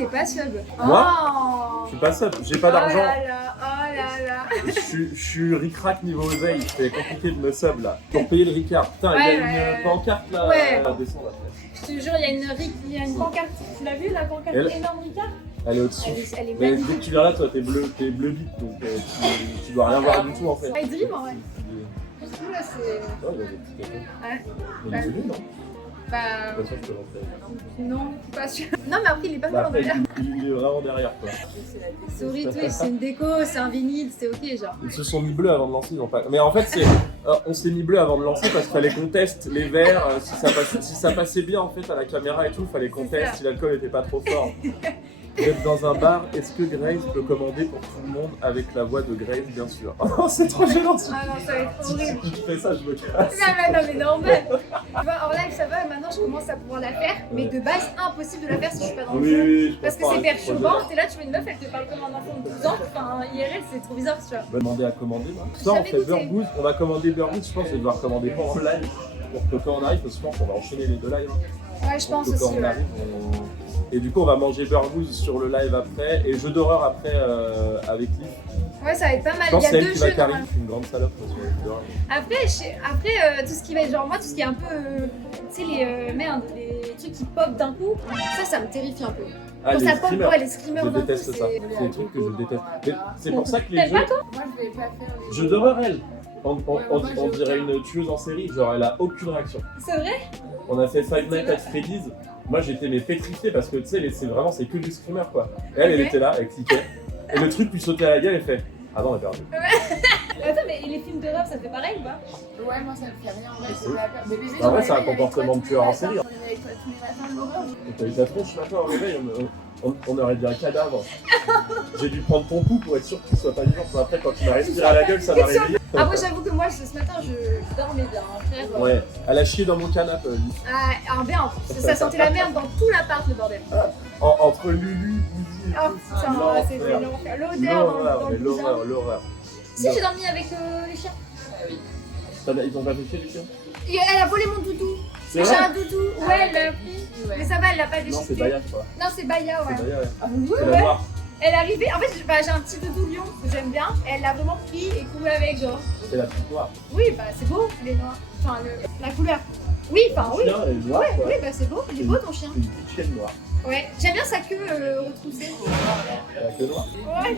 t'es pas sub. Moi Oh. Je suis pas sub, j'ai pas d'argent. Oh là là. Je suis ric-rac niveau oseille, c'est compliqué de me sub là. Pour payer le Ricard. Putain, il y a une pancarte là à descendre après. Je te jure, il y a une pancarte. Tu l'as vu la pancarte énorme Ricard? Elle est au-dessus. Elle est Mais magnifique. dès que tu viens là, toi t'es bleu vite, donc tu dois rien voir du tout en fait. Ouais, dream en vrai. Du coup là c'est. Oh, bah, tout à fait. Ouais. Mais désolé, non. Bah. De toute façon, je peux rentrer. Non, pas sûr. Non, mais après il est pas mal en Après, derrière. il est vraiment derrière quoi. Sorry Twitch, c'est une déco, c'est un vinyle, c'est ok genre. Ils se sont mis bleus avant de lancer, ils ont pas. Mais en fait, on s'est mis bleu avant de lancer parce qu'il fallait qu'on teste les verres. Si ça passait bien en fait à la caméra et tout, il fallait qu'on teste si l'alcool n'était pas trop fort. Vous êtes dans un bar, est-ce que Grace peut commander pour tout le monde avec la voix de Grace, bien sûr? Oh, c'est trop gênant! Ah non, ça va être horrible. Si tu fais ça, je me casse. Non, mais normal. Tu vois, en live, ça va, maintenant je commence à pouvoir la faire, mais de base, impossible de la faire si je suis pas dans le jeu. Oui, Parce que c'est perturbant, t'es là, tu vois une meuf, elle te parle comme un enfant de 12 ans, enfin, IRL, c'est trop bizarre, tu vois. On va demander à commander. J'ai Ça, on jamais fait goûté. Burgoose, on va commander Burgoose, je pense que je vais devoir commander pas en live. Pour que quand on arrive, parce que je pense qu'on va enchaîner les deux lives. Ouais, je pense Pour que aussi, quand on ouais. arrive, Et du coup, on va manger Burgoose sur le live après, et jeu d'horreur après avec Liv. Ouais, ça va être pas mal. Je pense Il y que a c'est elle deux qui va jeux carry, normalement. je suis une grande salope sur les jeux d'horreur. Après, tout ce qui va être genre, moi, tout ce qui est un peu. Tu sais, les trucs qui pop d'un coup, ça me terrifie un peu. Ah, Quand les ça pop, streamers. ouais, les screamers Je d'un coup. déteste ça. C'est des trucs que je déteste. Mais c'est pour ça que les T'aimes jeux. pas, toi? Moi, je vais pas faire les Jeux d'horreur, elle. On dirait une tueuse en série, genre elle a aucune réaction. C'est vrai? On a fait Five Nights at Freddy's. Moi j'étais pétrifié parce que tu sais, c'est que du screamer quoi. Et elle était là, elle cliquait. Et le truc lui sautait à la gueule et fait ah non, on a perdu. Attends, mais les films d'horreur, ça te fait pareil ou pas? Ouais, moi ça me fait rien. En vrai, Mais c'est pas peur. Mais bébé, En vrai, je c'est un me réveille comportement avec de toi tueur en tous les série. matins, je me réveille avec toi tous les matins, l'horreur. Et t'as eu ta tronche ce matin au réveil, on aurait dit un cadavre. J'ai dû prendre ton pouls pour être sûr qu'il soit pas vivant. Après, quand il m'a respiré à la gueule, ça m'a réveillé. Ah, moi, j'avoue que moi, ce matin, je dormais bien, hein, frère. Ouais, elle a chié dans mon canapé, lui. Ah, bien en plus. Ça sentait la merde dans tout l'appart, le bordel. Entre Lulu, Bouzy et Oh tout. putain, L'enfer. c'était l'enfer. L'odeur dans le boudin. L'horreur. Si, j'ai dormi avec les chiens. Ils ont pas fait chier les chiens? Elle a volé mon doudou. C'est J'ai vrai? un doudou. Ouais, elle l'a pris. Mais ça va, elle l'a pas déchiqueté. Non, c'est Baya, je crois. Non, c'est Baya, ouais. C'est Baya, ouais. Ah C'est ouais? la noire. Elle est arrivée. En fait, j'ai un petit doudou lion que j'aime bien. Elle l'a vraiment pris et couru avec, genre. C'est la petite noire. Oui, bah c'est beau, elle est noire. Enfin, la couleur. Oui, enfin, oui. Le chien est noir, Ouais, quoi. oui, bah c'est beau. Il est beau ton chien. C'est une petite chienne noire. Ouais, j'aime bien sa queue retroussée. Elle a que noire. Ouais.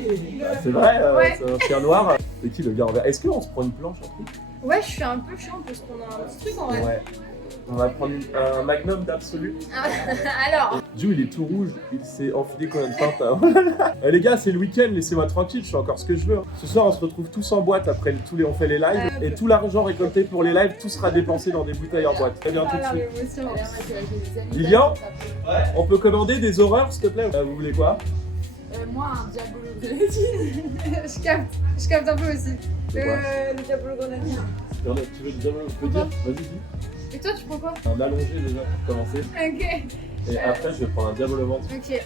C'est vrai, Ouais. c'est un chien noir. C'est qui le gars en vert? Est-ce qu'on se prend une planche en tout? Ouais, je suis un peu chiante parce qu'on a un petit truc en vrai. Ouais. On va prendre un magnum d'absolu. Alors, Jou, il est tout rouge, il s'est enfilé combien de pintes hein. Eh les gars, c'est le week-end, laissez-moi tranquille, je fais encore ce que je veux. Ce soir, on se retrouve tous en boîte après on fait les lives. Et tout l'argent récolté pour les lives, tout sera dépensé dans des bouteilles en boîte. Très bien tout de suite. l'émotion. Elle a l'air d'être avec des amis. Lilian Ça peut- On peut commander des horreurs, s'il te plaît? Vous voulez quoi? Moi, un diabolo grenadine. Je capte un peu aussi. C'est quoi? Le diabolo grenadine. Tu veux du diabolo? Je peux dire? Vas-y, dis. Et toi, tu prends quoi? Un allongé déjà pour commencer. Ok. Et après, je vais prendre un diable au ventre. Ok.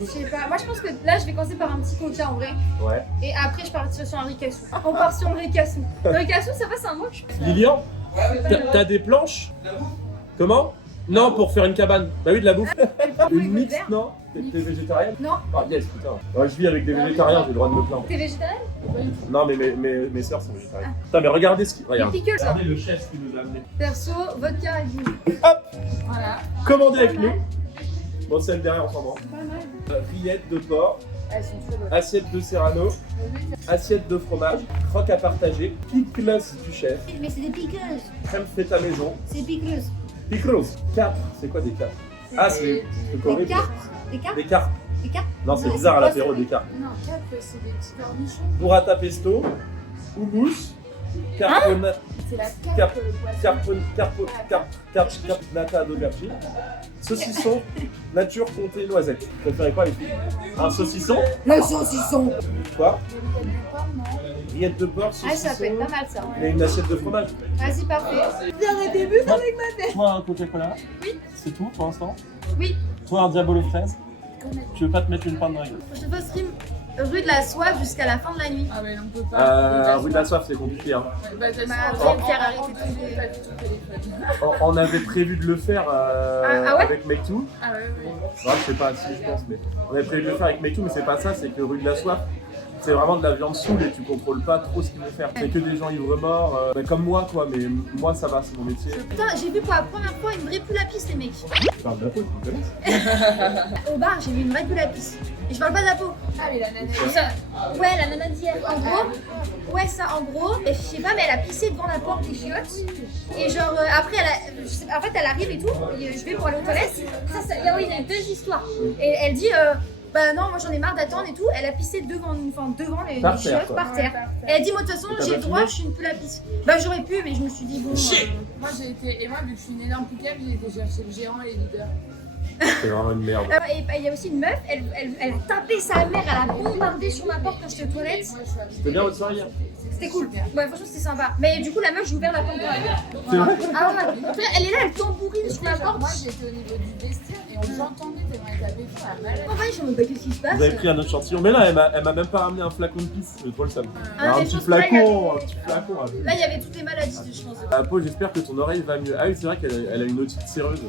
Je sais pas. Moi, je pense que là, je vais commencer par un petit coca en vrai. Ouais. Et après, je partirai sur un ricassou. On part sur le ricassou. Le ricassou, ça va, c'est un mot que je Lilian, t'as des planches? Comment? Non, pour faire une cabane. Bah oui, de la bouffe. Une mixte, non? T'es végétarienne? Non. Ah yes, putain. Ouais, je vis avec des végétariens, j'ai le droit de me plaindre. T'es végétarienne? Non, mais mes sœurs sont végétariennes. Putain, mais regardez ce qui... Les Regarde. pickles, ça. Regardez le chef qui nous a amené. Perso, vodka et vin. Hop! Voilà. Commandez avec nous. Bon, celle derrière, on s'en branle. Pas mal. Rillettes de porc, Elles sont très bonnes. assiette de serrano, assiette de fromage, croque à partager, pickles du chef, Mais c'est des pickles. crème feta maison, C'est pickles. pickles. 4, c'est quoi des 4? Ah, c'est Des horrible. cartes. Des cartes. Des cartes. Des cartes. Non, c'est Non, bizarre à c'est l'apéro, quoi, des cartes. Non, 4, c'est des petits cornichons. Burrata pesto, hummus, carbonate, C'est la Cap- carpe, le poisson. carponnata d'aubergine, saucisson, nature, comté, noisette. Vous préférez quoi les filles? Un saucisson? Le saucisson. Quoi? Il y a du porc, non? Rillettes de porc, saucisson. Ah, ça peut être pas mal ça. Et une assiette de fromage. Vas-y, parfait. Bien des buts avec ma tête. Toi, un Coca-Cola? Oui. C'est tout pour l'instant? Oui. Toi, un Diabolo fraise? Tu veux pas te mettre une panne dans la gueule? Prochaine fois, stream. rue de la Soif jusqu'à la fin de la nuit. Ah ouais, on peut pas. Rue de la Soif, c'est compliqué. Hein. Ouais, bah, t'as Bah, ça, vous allez me faire arrêter tous les- pas du tout le téléphone. On avait prévu de le faire Ah ouais avec Mektou. Ah ouais, ouais. Ouais, je sais pas si je pense, mais on avait prévu de le faire avec Mektou, mais c'est pas ça, c'est que rue de la Soif, c'est vraiment de la viande saoule et tu contrôles pas trop ce qu'il veut faire. C'est que des gens ivres morts, comme moi quoi, mais moi ça va, c'est mon métier. Putain, j'ai vu pour la première fois une vraie poule à pisse, les mecs. Tu parles de la peau, tu me connais? Au bar, j'ai vu une vraie poule à pisse. Et je parle pas de la peau. Ah, mais la nana. Ça- Ouais, la nana d'hier. En gros, ouais, ça, en gros, et je sais pas, mais elle a pissé devant la porte des chiottes. Et genre, après, je sais pas, en fait, elle arrive et tout. Et je vais pour aller aux toilettes. Oui, il y a deux histoires. Et elle dit, bah non, moi j'en ai marre d'attendre et tout. Elle a pissé devant les Par les terre, chiottes quoi. par terre. Et elle dit, moi de toute façon, Et t'as j'ai pas le droit, filmé je suis une poule à pisse. Bah j'aurais pu, mais je me suis dit, bon. Moi, j'ai été. Et moi, vu que je suis une énorme pick-up, j'ai été chercher le géant et les leaders. C'est vraiment une merde. Et il y a aussi une meuf, elle a tapé sa mère, elle a bombardé sur ma porte quand j'étais aux toilettes. Moi, je suis habituée. C'était bien votre soirée hier? C'était cool. Ouais, franchement, c'était sympa. Mais du coup, la meuf, j'ai ouvert la porte. C'est vrai? Ah ouais, en fait, elle est là, elle tambourine sur la porte. Moi, j'étais au niveau du vestiaire et on l'entendait tellement elle tapait fort à malade. En vrai, je me dis, bah, qu'est-ce qui se passe? Vous avez pris un autre échantillon, mais là elle m'a même pas ramené un flacon de pisse, c'est trop le seum. Ah, Alors, un mais petit je pense que là, flacon, un petit flacon. Là, il y avait toutes les maladies, je pense. Ah, Pau, j'espère que ton oreille va mieux. Ah oui, c'est vrai qu'elle a une otite séreuse.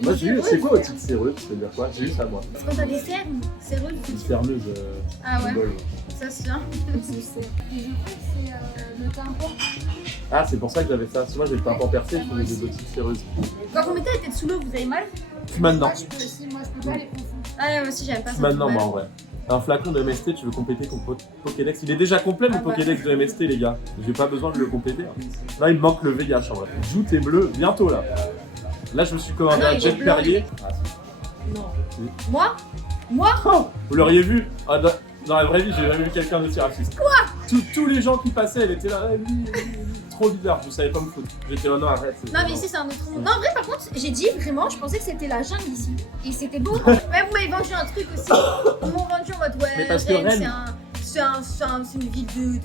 Moi j'ai eu, Séreuse. c'est quoi otite séreuse? Ça veut dire quoi? J'ai eu ça moi. C'est quand t'as des cernes, séreuses, Une cerneuse. Ah ouais, bol. ça se tient. Et je crois que c'est le tympan. Ah, c'est pour ça que j'avais ça. Parce que moi j'ai le tympan percé, je faisais des otites séreuses. Quand vous mettez la tête sous l'eau, vous avez mal? Plus maintenant. Moi, je peux aussi, moi, je peux pas les confondre. Ah, moi aussi, j'aime pas ça. Plus maintenant, moi en vrai. Un flacon de MST, tu veux compléter ton Pokédex. Il est déjà complet mon Ah bah. Pokédex de MST, les gars. J'ai pas besoin de le compléter. Hein. Là, il me manque le VIH en vrai. Joue tes bleus bientôt là. Là, je me suis commandé Ah non, un il est jet blanc, Perrier. Non. Moi? Moi? Oh, vous l'auriez vu dans la vraie vie, j'ai jamais vu quelqu'un d'aussi raciste. Quoi? Tous les gens qui passaient, elle était là, lui. Trop bizarre, je savais pas me foutre. J'étais là, non, arrête. Non, mais ici, c'est un autre monde. Non, en vrai, par contre, j'ai dit vraiment, je pensais que c'était la jungle ici. Et c'était beau. Ouais, vous m'avez vendu un truc aussi. Ils m'ont vendu en mode, ouais, Mais parce que Rennes, Rennes- c'est une ville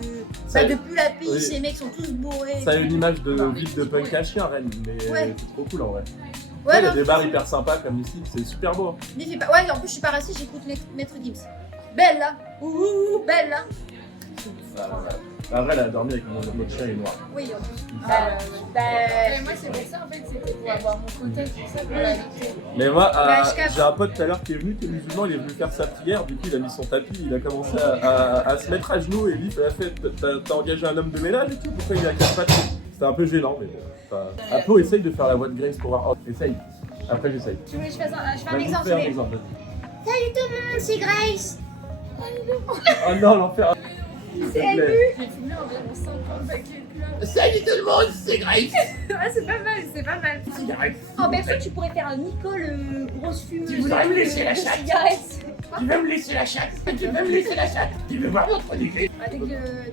Ça- bah, de plus la piche, oui. les mecs sont tous bourrés. Ça a une image de ville de punk à chien, Rennes, mais Ouais. c'est trop cool en vrai. Ouais, Il y a non, des bars hyper sympas comme ici, c'est super beau. mais fais pas. Ouais, en plus, je suis pas raciste, j'écoute Maître Gims. Belle là. Ouh, belle là. En vrai, elle a dormi avec notre chien, il est noir. Oui, en plus. Mais moi, c'est pour ça, en fait, c'était pour avoir mon côté, tout ça, pour la lecture. Mais moi, Bah, je capte. j'ai un pote tout à l'heure qui est venu, qui est musulman, il est venu faire sa prière, du coup il a mis son tapis, il a commencé à se mettre à genoux et lui il a fait t'as engagé un homme de ménage et tout, pourquoi il a quatre pattes? C'était un peu gênant, mais bon. Enfin, Apo, essaye de faire la voix de Grace pour voir. Oh, essaye. Après j'essaye. Tu veux que je fasse un Vas-y, exemple, fais un je vais. exemple. Salut tout le monde, c'est Grace. Oh non, l'enfer. C'est elle. J'ai filmé environ 50 avec quelqu'un. Salut tout le monde, c'est Grace. Ouais, c'est pas mal, c'est pas mal. En perso, tu pourrais faire un Nicole grosse fumeuse. Tu voudrais me laisser la de chatte cigarette. Tu veux me laisser la chatte? Tu veux me laisser la chatte? Tu veux voir votre déclin? Dès que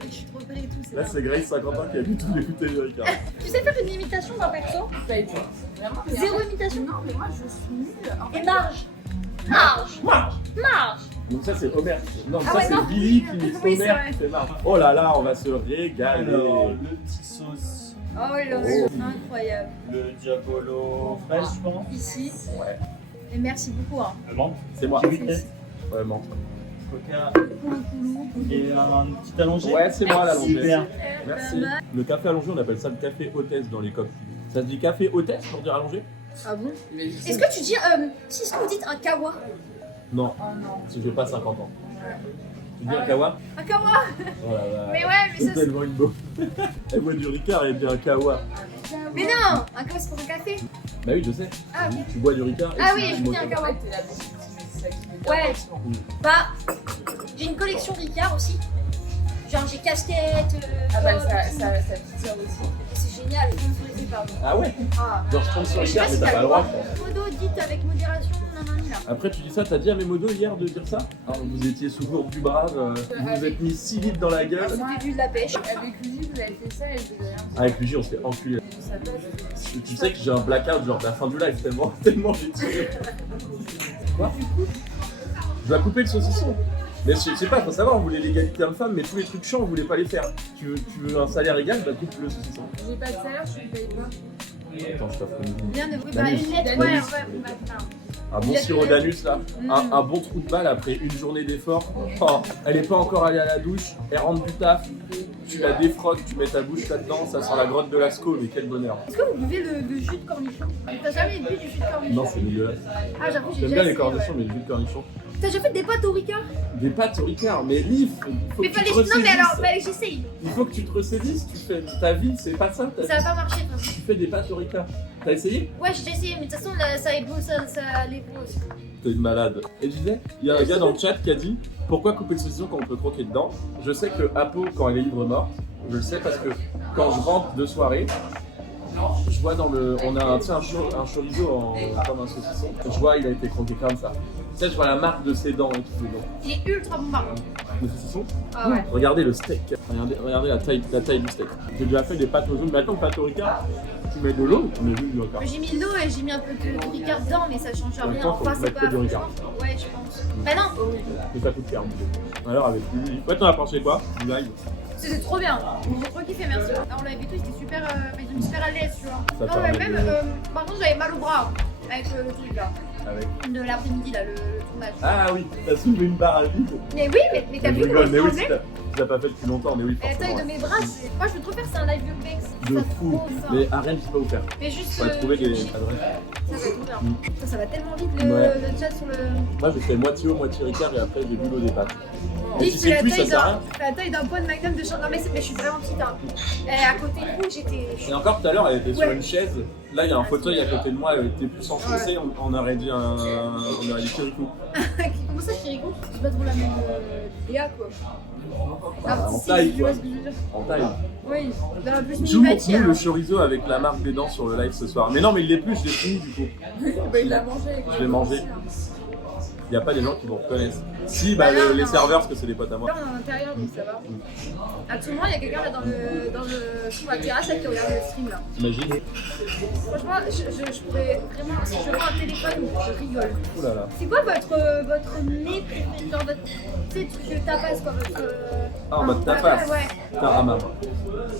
je suis trop opérée et tout, c'est Là, c'est Grace 50 ans qui a vu tout écouter les Ricard. Tu sais faire une imitation d'un perso? Pas été. Vraiment, mais Zéro en fait- imitation? Non, mais moi, je suis nulle. En Et fait, marge. Marge. Marge. Donc ça c'est Homer. Non, Ah ça ouais, c'est non. Billy qui mixe Oui, c'est Homer vrai. qui fait marre. Oh là là, on va se régaler. Alors, le petit sauce, Oh là, Oh. incroyable. le diabolo fraîche, je pense. Ici. Ouais, Et merci beaucoup. Hein. Avant, c'est moi. kiwi peut-être, Vraiment. coca Coulou. et un petit allongé. Ouais, c'est moi l'allongé. Super. Merci. Le café allongé, on appelle ça le café hôtesse dans les coques. Ça se dit café hôtesse pour dire allongé? Ah bon? mais je sais- Est-ce que tu dis, si est-ce que vous dites un kawa? Non, Oh non. parce que j'ai pas 50 ans. Tu dis un kawa? Un kawa? Oh là là. Mais ouais, mais C'est ça c'est... tellement une beau. Elle boit du Ricard et elle dit un kawa. Mais non! Un kawa c'est pour un café? Bah oui, je sais. Ah ok. Tu bois du Ricard et Ah tu oui, je bois dis un du kawa. Ouais, t'es là, c'est ça qui me dit. Ouais. Bah, j'ai une collection Ricard aussi. Genre j'ai casquette, Ah bah, pop, ça tire aussi. c'est génial, sponsorisé par nous. Ah ouais? Ah. Genre je prends sur Je sais Ricard, pas mais si t'as t'as pas le le droit. droit. Modo, dites avec modération, nanani là. Après, tu dis ça, t'as dit à mes modos hier de dire ça? Alors, vous étiez sous du brave, vous vous êtes mis 6 litres dans la gueule. C'était vu de la pêche. Avec lui, vous avez fait ça et vous avez rien dit. Avec Luigi, on s'est enculé. Ça passe. Tu sais que j'ai un blackout genre de la fin du live, tellement j'ai tiré. Quoi? Je dois couper le saucisson. Mais je sais pas, faut savoir, on voulait l'égalité homme-femme, mais tous les trucs chiants, on voulait pas les faire. Tu veux un salaire égal, bah coupe le saucisson. J'ai pas de salaire, je ne paye pas. Attends, je t'offre une. Bien de oui, Bah, bah oui. une lettre, Daniel, ouais, oui. ouais, bah, putain. Un bon sirop d'anus là, un bon trou de balle après une journée d'effort. Oh, elle est pas encore allée à la douche, elle rentre du taf, tu la défroques, tu mets ta bouche là-dedans, ça sent la grotte de Lascaux, mais quel bonheur. Est-ce que vous buvez le jus de cornichon? T'as jamais bu du jus de cornichon? Non, c'est dégueulasse. Ah, j'avoue, j'ai J'aime déjà bien les essayé, cornichons, ouais. mais le jus de cornichon. T'as déjà fait des pâtes au Ricard? Des pâtes au Ricard, mais Liv, il faut Mais que tu fallait. te Non, mais ressaisisses. alors, fallait que j'essaye. Il faut que tu te ressaisisses, tu fais ta vie, c'est pas ça. Ça va pas marcher, de toute façon. Tu fais des pâtes au Ricard. T'as essayé? Ouais, j'ai déjà essayé, mais de toute façon, là, ça les vaut aussi. T'es une malade. Et je disais, il y a un gars dans le chat qui a dit pourquoi couper le saucisson quand on peut croquer dedans. Je sais que Apo, quand elle est libre morte, je le sais parce que quand je rentre de soirée, je vois dans le. On a tu sais, un chorizo comme un saucisson. Je vois, il a été croqué comme ça. Tu sais, je vois la marque de ses dents et tout dedans. Il est ultra bon par contre. Le saucisson. Ah ouais. Regardez le steak. Regardez la taille du steak. J'ai déjà fait des pâtes au jaune. Mais attends, pâte au Ricard, tu mets de l'eau, tu mets juste du Ricard. J'ai mis de l'eau et j'ai mis un peu de Ricard dedans, mais ça change même rien. temps, faut Enfin, c'est mettre pas. que du Ricard. Ouais, je pense. Bah non, Mais ça coûte cher. Alors avec lui. Ouais, t'en as pensé quoi du live? c'était trop bien. J'ai trop kiffé, merci. Ah, on l'avait vu tout, c'était super. Ils ont super à l'aise, tu vois. Ça Non, mais permet même. de- Par contre, j'avais mal au bras avec le truc là. Avec. De l'après-midi là, le tournage. Ah oui, t'as soulevé une barre à vide. Mais oui, mais t'as Je vu comment rigole, mais je oui, faisais? tu l'as pas fait depuis longtemps, mais oui, La taille forcément. de mes bras, moi je veux trop faire, c'est un live Urbex. De Ça fou. trop ça. Mais arrête, je sais pas où faire. Mais juste. On va trouver des adresses. Ça va être ouvert. Ça va tellement vite Ouais. le chat sur le. Moi, j'ai fait moitié eau, moitié Ricard et après j'ai bu l'eau des pâtes. Mais Oui, si c'est c'est la plus, ça taille sert à rien. la taille d'un pot de Magnum de champ. Non, mais je suis vraiment petite. Hein. À côté de vous, j'étais. Et encore tout à l'heure, elle était sur Ouais. une chaise. Là, il y a un fauteuil à côté de moi, elle était plus enfoncée. On aurait dit Kirikou. Comment ça, Kirikou? C'est pas trop la même Léa quoi. Ah, en si, taille, tu vois quoi. ce que je veux dire. En taille. Oui, dans la plus Joue mini-matière. nous le chorizo avec la marque des dents sur le live ce soir. Mais non, mais il l'est plus, je l'ai fini du coup. Bah, il l'a mangé avec Je l'ai mangé. Il n'y a pas des gens qui vont reconnaître. Si, bah, Bah non, les non. serveurs, parce que c'est des potes à moi. Là, on est en intérieur, donc ça va. Actuellement, il y a quelqu'un là sur la terrasse là, qui regarde le stream là. T'imagines? Franchement, je pourrais vraiment. Si je vois un téléphone, je rigole. Ouh là là. C'est quoi votre mets préféré? Genre votre. Tu sais, truc de tapas quoi, votre. Ah, en mode tapas. Ouais. Tarama.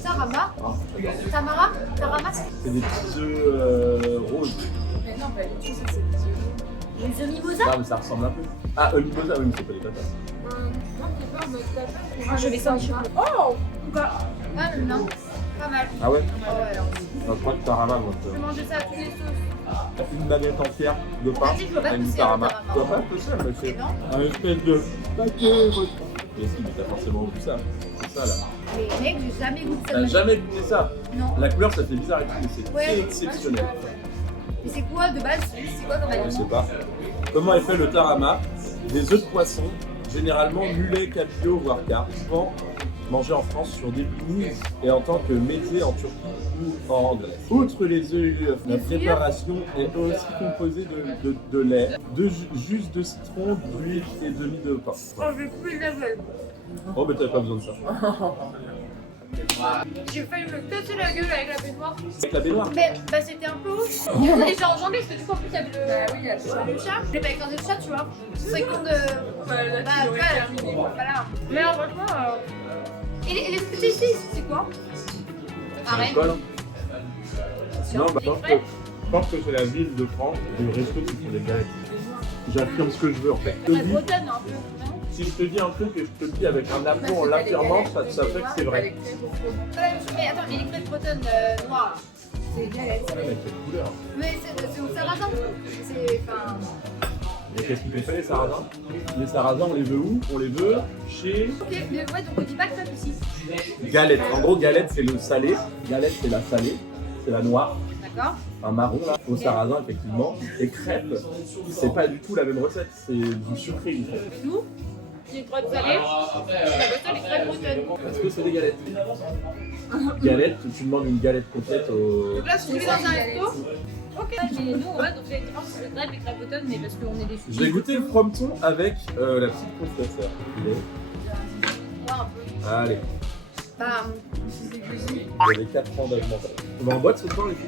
Tarama. Ah, j'adore. Tamara. Tarama. C'est des petits œufs roses. Mais non, bah, tout ça, c'est des yeux. Les œufs mimosa. Ah, mais ça ressemble un peu. Ah, mimosa, oui, mais c'est pas des patates. Non, t'es pas en mode tapas. Ah, je vais sortir. Oh! Quoi? Ah non, pas mal. Ah ouais? Ah ouais, alors. Je crois que Tarama, moi. Je vais manger ça à tous les sauces. Une baguette entière de pain Vas-y, je veux pas et une pousser, Tarama. Tarama. Tu dois pas être seul, mais c'est Non. un espèce de paquet. Et si, mais t'as forcément vu ça. C'est ça là. Mais mec, j'ai jamais goûté ça. de T'as ma vie. jamais goûté ça? Non. La couleur, ça fait bizarre et tout, mais c'est Ouais. exceptionnel. Mais c'est quoi de base? C'est quoi comme Je aliment? sais pas. Comment est fait le tarama? Des œufs de poisson, généralement mulet, cabillaud, voire carpe, souvent mangés en France sur des binises et en tant que métier en Turquie ou en Grèce. Outre les œufs et l'œuf, la Les œufs. préparation est aussi composée de lait, de jus de citron, d'huile et de mie de pain. Oh, je vais plus la gueule. Oh, mais t'avais pas besoin de ça. J'ai failli me casser la gueule avec la baignoire. Avec la baignoire. Mais bah c'était un peu ouf. On est genre enjambé parce que du coup en plus il y avait Bah oui, il y a le chat. Je l'ai pas écrasé le chat, tu vois. 5 secondes de. Là, Bah tu l'aurais après, terminé. voilà. Mais alors, franchement. Et les spécialités, c'est quoi? Pareil. Alcool. Non, bah, je pense que c'est la ville de France, le resto qui font des galettes. J'affirme ce que je veux en fait. Je te La dis- bretonne un peu. Non. Si je te dis un truc et je te le dis avec un aplomb en l'affirmant, ça fait que c'est vrai. Mais attends, mais les crêpes bretonnes noires, c'est galette. Ouais, mais quelle couleur. Mais c'est au sarrasin. C'est. Enfin. Et qu'est-ce qui fait les sarrasins? Les sarrasins, on les veut où? On les veut chez Ok, mais ouais, donc on dit pas crêpes ici. Galette. En gros, galette, c'est le salé. Galette, c'est la salée. C'est la noire. D'accord. Un marron, là, au sarrasin, effectivement. Et crêpes, c'est pas du tout la même recette. C'est du sucré, du fait. Nous, les crêpes salées, la bretonne, les crêpes bretonnes. Est-ce que c'est des galettes? Galette, tu demandes une galette complète au. Donc là, si vous voulez dans un resto. Ok, mais nous, ouais, donc la différence, c'est les crêpes et crêpes bretonnes, mais parce qu'on est des Je vais goûter le frometon avec la petite confesseur. Ouais, un peu. Allez, Bah, vous avez 4 ans d'augmentation. On va en boîte ce soir, les filles?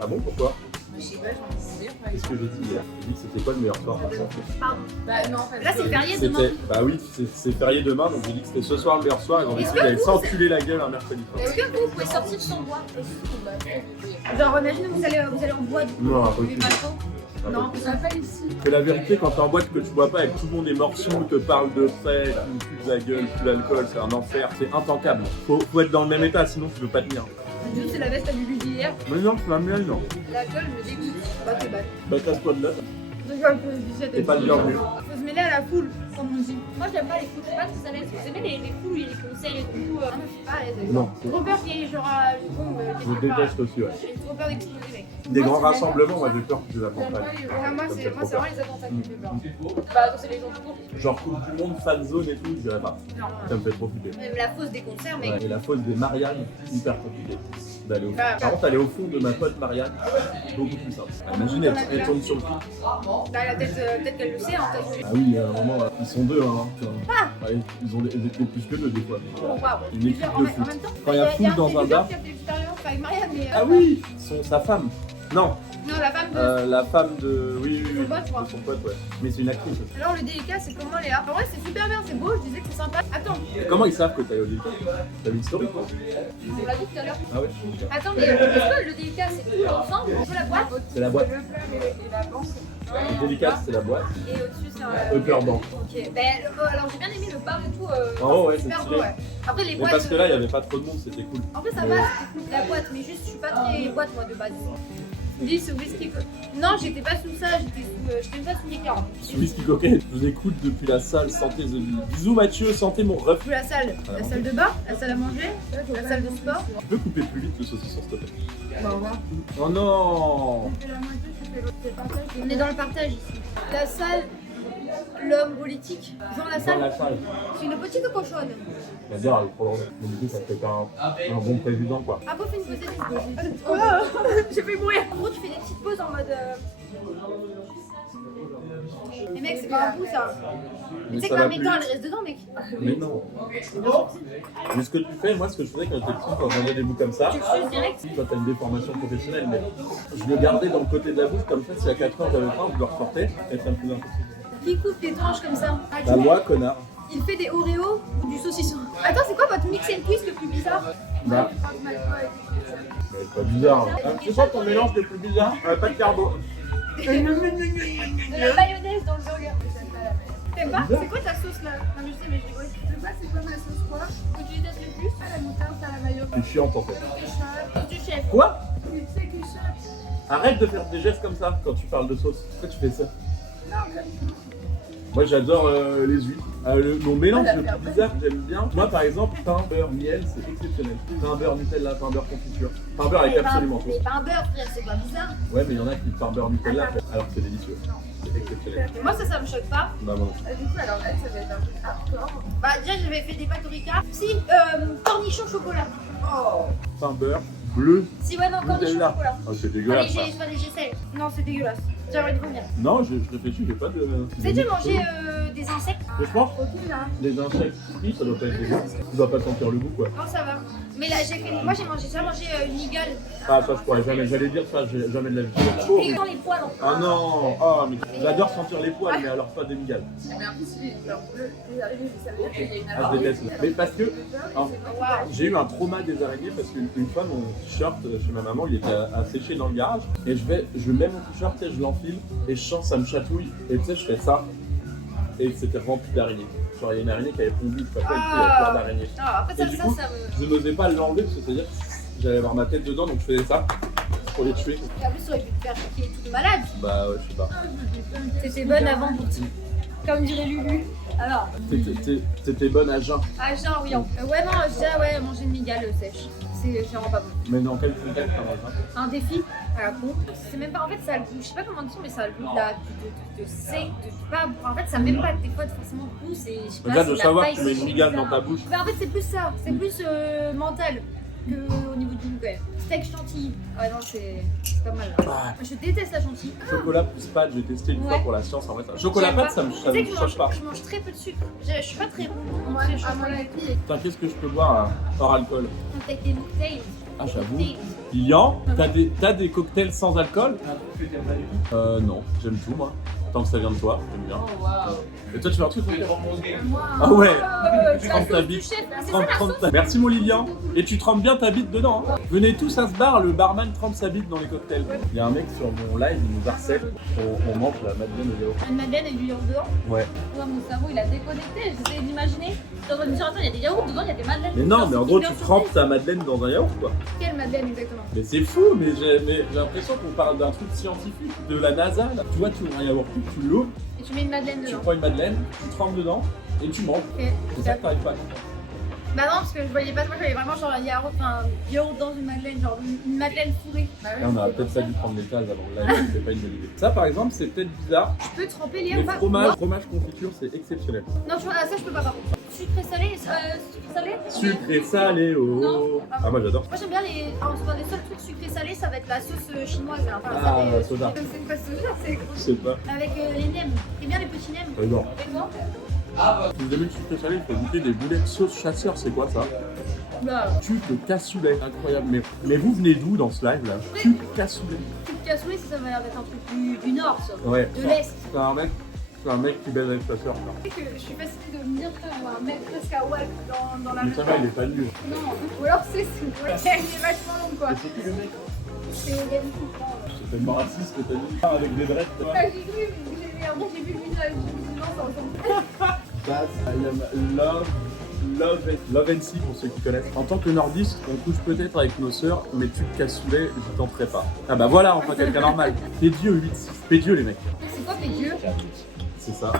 Ah bon, pourquoi? Je sais pas, j'en sais rien. Qu'est-ce que j'ai dit hier? J'ai dit que c'était quoi le meilleur soir pour ça? pardon. Bah non, parce Là, c'est que- férié demain. C'était, bah oui, c'est férié demain, donc j'ai dit que c'était ce soir le meilleur soir, ils ont Est-ce décidé que d'aller vous, s'enculer la gueule un mercredi soir. Est-ce que vous pouvez sortir sans bois? Bah, oui. Genre, imaginez, vous allez en bois, Non, vous impossible. n'avez pas le temps. Non, on n'a pas ici. C'est la vérité quand t'es en boîte que tu bois pas et que tout le monde est mort sous, te parle de frais, tu me de la gueule, tu l'alcool, c'est un enfer, c'est intankable. Faut être dans le même état, sinon tu peux pas tenir. Juste c'est la veste à Lulu d'hier. Mais non, c'est la mienne, non. L'alcool me dégoûte. Bah t'es bad. Bah casse-toi de là, t'es pas le bienvenu. Faut se mêler à la foule, comme on dit. Moi j'aime pas les foules, je sais pas si ça laisse. Vous aimez les foules où il y a les concerts et tout. Ah non, je suis pas à l'aise avec ça. Non. J'ai trop peur qu'il y ait genre Je déteste aussi, ouais. J'ai trop peur d'exploser, mec. Des grands rassemblements, moi j'ai peur que je les accompagne. Ah, moi c'est vraiment les attentats qui me fait peur. Bah c'est les gens tout court. Genre Coupe du Monde, fan zone et tout, je dirais pas. Non. Ça me fait trop flipper. Même la pause des concerts, mec. Ouais, et la fosse des Marianne, hyper compliqué d'aller au fond. Ah. Par contre, aller au fond de ma pote Marianne, beaucoup plus simple. Imagine, elle tourne sur le cul. Bah la tête, peut-être qu'elle le sait, hein, peut-être. Ah oui, à un moment, ils sont deux, hein. Ah. Ouais, ils ont des plus que deux, des fois. Oh, waouh. Une équipe En de même foot. temps, Quand il y a foule dans un bar. qui a fait l'expérience avec Marianne, mais. Ah oui, sa femme. Non, Non, la femme de. la femme de. Oui, oui, Son oui. pote, je crois. De son pote, ouais. Mais c'est une actrice aussi. Alors le délicat, c'est comment Léa? En vrai, c'est super bien, c'est beau, je disais que c'est sympa. Attends, Et comment ils savent que t'as eu au délicat? T'as vu l'historique, toi? on l'a dit tout à l'heure. Ah ouais. Attends, mais est-ce que le délicat, c'est tout ensemble? On peut la boîte? C'est la boîte. Le plat et la banque. Le délicat, c'est la boîte. Et au-dessus, c'est un. Upper Bank. Ok, ben alors j'ai bien aimé le bar et tout. En haut, ouais, c'est super stylé. beau, ouais. Après, les Mais boîtes. parce que là, il n'y avait pas trop de monde, c'était cool. En fait, ça va, c'était cool, la boîte, mais juste, je suis pas très boîte, moi, de base. 10 whisky. Non, j'étais pas sous ça, j'étais pas sous les 40. Sous Whisky Coquette, je vous écoute depuis la salle Santé The Ville. Bisous Mathieu, santé mon ref. Sous la salle de bain, la salle à manger, la salle de sport. Tu peux couper plus vite le saucisson, s'il te plaît? Bah, au revoir. Oh non! Tu fais la moitié, tu fais l'autre, c'est partage. On est dans le partage ici. La salle, l'homme politique. Dans la Dans salle, la salle. c'est une petite cochonne. J'adore, elle est trop drôle. Mais du coup, ça fait pas un bon président, quoi. Après, fais une pause de Oh, j'ai fait mourir. En gros, tu fais des petites pauses en mode. Mais mec, c'est pas un bout ça. Tu sais que ça ma va méthode, plus elle reste dedans, mec. Mais non. Mais ce que tu fais, moi, ce que je faisais quand j'étais petit, quand j'avais des bouts comme ça, Tu le suces direct. quand t'as une déformation professionnelle, mais je le gardais dans le côté de la bouche, comme ça, si à 4 heures j'avais faim, je le ressortais, et ça me faisait impossible. Qui coupe tes tranches comme ça? Ah, tu Bah, mets- moi, connard. Il fait des Oreos ou du saucisson. Attends, c'est quoi votre mix and twist le plus bizarre? Bah, c'est pas bizarre. Hein. C'est quoi ton mélange le plus bizarre? Pas de carbo. De la mayonnaise dans le burger. T'aimes pas? C'est quoi ta sauce là? Non mais je sais mais je rigole. Je sais pas c'est quoi ma sauce quoi. Que tu détestes le plus? À la moutarde, à la mayo. C'est chiant en fait. Sauce du chef. Quoi? Tu sais qui chef. Arrête de faire des gestes comme ça quand tu parles de sauce. Pourquoi tu fais ça? Non, mais Moi j'adore les huiles. Mon mélange le plus bizarre que j'aime bien, moi par exemple, pain, beurre, miel, c'est exceptionnel. Pain, beurre, Nutella, pain, beurre, confiture. Pain, beurre avec absolument tout. Mais pas un beurre frère, c'est pas bizarre. Ouais, mais il y en a qui pain, beurre, Nutella, alors que c'est délicieux. C'est exceptionnel. Moi ça me choque pas. Bah, bon. du coup, alors là, ça va être un peu hardcore. Bah déjà j'avais fait des pâtes au Ricard. Si, cornichon chocolat. Oh. Pain, beurre, bleu, Si ouais non, cornichon Nutella. chocolat. Oh, c'est Allez, dégueulasse ça. j'essaie. Non, c'est dégueulasse. J'ai envie de vomir. Non, je réfléchis, j'ai pas de. Vous avez déjà mangé des insectes? Franchement, Ok, là. des insectes frits, ça doit pas être dégueulasse. Tu dois pas sentir le goût quoi. Non, ça va. Mais là, moi j'ai déjà mangé une migale. Ah, ça je pourrais jamais, j'allais dire ça, j'ai jamais de la vie. Et dans les poils en Ah non, ah mais j'adore sentir les poils, mais alors pas des migales. Mais en plus, il est alors bleu. Les araignées, ça veut dire qu'il y a une Ah, je araignée. déteste. Mais parce que hein, Waouh. j'ai eu un trauma des araignées parce qu'une fois mon t-shirt chez ma maman il était à sécher dans le garage et je mets mon t-shirt et je l'enfile et je sens ça me chatouille et tu sais je fais ça et c'était rempli d'araignées. Genre il y a une araignée qui avait pondu, je sais pas quoi, et puis il y avait plein d'araignées. Ah, après Et ça, du ça, coup, ça me. je n'osais pas l'enlever parce que c'est-à-dire que j'allais avoir ma tête dedans donc je faisais ça pour les tuer. Et en plus, ça aurait pu te faire piquer toute malade. Bah ouais, je sais pas. C'était bonne avant pour comme dirait Lulu. Alors, C'était bonne à jeun. ah, genre, oui. Ouais, non, je disais, ouais, manger une migale sèche. C'est vraiment pas bon. Mais dans quel contexte ça mange hein? Un défi à la con. C'est même pas, en fait, ça a le goût, je sais pas comment dire, mais ça a le goût de sec, de pas. En fait, ça a même pas des fois forcément goût, c'est. Je sais pas, Déjà c'est de la savoir paille que tu mets une séchée migale dans bizarre. ta bouche. Mais en fait, c'est plus ça, c'est plus mental qu'au niveau du goût quand même. Steak chantilly. Ah non, c'est pas mal. Ah. Moi, je déteste la chantilly. Chocolat plus pâte, j'ai testé une fois Ouais. pour la science en vrai. Chocolat J'aime pâte, pas. ça me Tu sais que choque pas. je mange très peu de sucre. Je suis pas très ronde. Moi, Très chaud. à mon avis, Putain, qu'est-ce que je peux boire hors alcool? Avec des mocktails. Ah, j'avoue. Lilian, t'as des cocktails sans alcool? Non, j'aime tout moi. Tant que ça vient de toi, j'aime bien. Oh waouh. Et toi, tu fais un truc avec Wow. Ah ouais. C'est Trempe la ta sauce du bite. chef. C'est ça la sauce. Merci mon Lilian. Et tu trempes bien ta bite dedans. Hein. Venez tous à ce bar, le barman trempe sa bite dans les cocktails. Il y a un mec sur mon live, il nous harcèle. On mange la madeleine au yaourt. Une madeleine et du yaourt dedans. Ouais. Ouais, mon cerveau il a déconnecté, j'essayais d'imaginer. Dans une attends, il y a des yaourts dedans, il y a des madeleines. Mais non, mais en gros, tu Surprise. trempes ta madeleine dans un yaourt quoi. Quelle madeleine exactement? Mais c'est fou, mais j'ai l'impression qu'on parle d'un truc scientifique, de la NASA. Là. Tu vois, tu ouvres un yaourt, tu l'ouvres, Et tu mets une madeleine tu dedans. prends une madeleine, tu trempes dedans et tu manges. Ok. C'est ça que t'arrives pas. Bah non, parce que je voyais pas, moi je voyais vraiment genre un yaourt, yaourt dans une madeleine, genre une madeleine fourrée. Bah Là, on aurait peut-être pas dû prendre les cases avant le live, c'est pas une bonne idée. Ça par exemple, c'est peut-être bizarre. Je peux tremper les Mais yaourts. fromage confiture, c'est exceptionnel. Non, tu vois, ça je peux pas par contre. Sucré salé, sucré salé. Sucré salé, oh. Non. Ah, moi j'adore. Moi j'aime bien les. Alors, les seuls trucs sucrés salés, ça va être la sauce chinoise. Là. Enfin, Ah, ça, soda. C'est quoi ce soda? C'est Je sais pas. avec les nems. T'aimes bien les petits nems? J'adore. Exemple? Si vous aimez le sucré salé, il faut goûter des boulets de sauce chasseur, c'est quoi ça? Bah, Tuc cassoulet, incroyable. Mais vous venez d'où dans ce live là? Tuc cassoulet. truc cassoulet, ça va l'air d'être un truc du nord, ça. Ouais. De l'est. C'est un mec qui baise avec sa sœur. Tu sais que je suis fascinée de me dire un mec presque à Walp dans la Mais ça va, il est pas nul. Non, ou alors c'est ouais, il est vachement long quoi. C'est qui le mec? C'est Yannick Couvrant. C'est tellement raciste que t'as dit. Ah, avec des dreads, toi. J'ai cru, j'ai vu le visage, je me suis dit non, ça ressemble. That's I am love and see pour ceux qui connaissent. En tant que nordiste, on couche peut-être avec nos sœurs, mais tu te cassoulet, je tenterai pas. Ah bah voilà, enfin quelqu'un normal. Pédieu 8-6. Pédieu les mecs. C'est quoi Pédieu? C'est ça.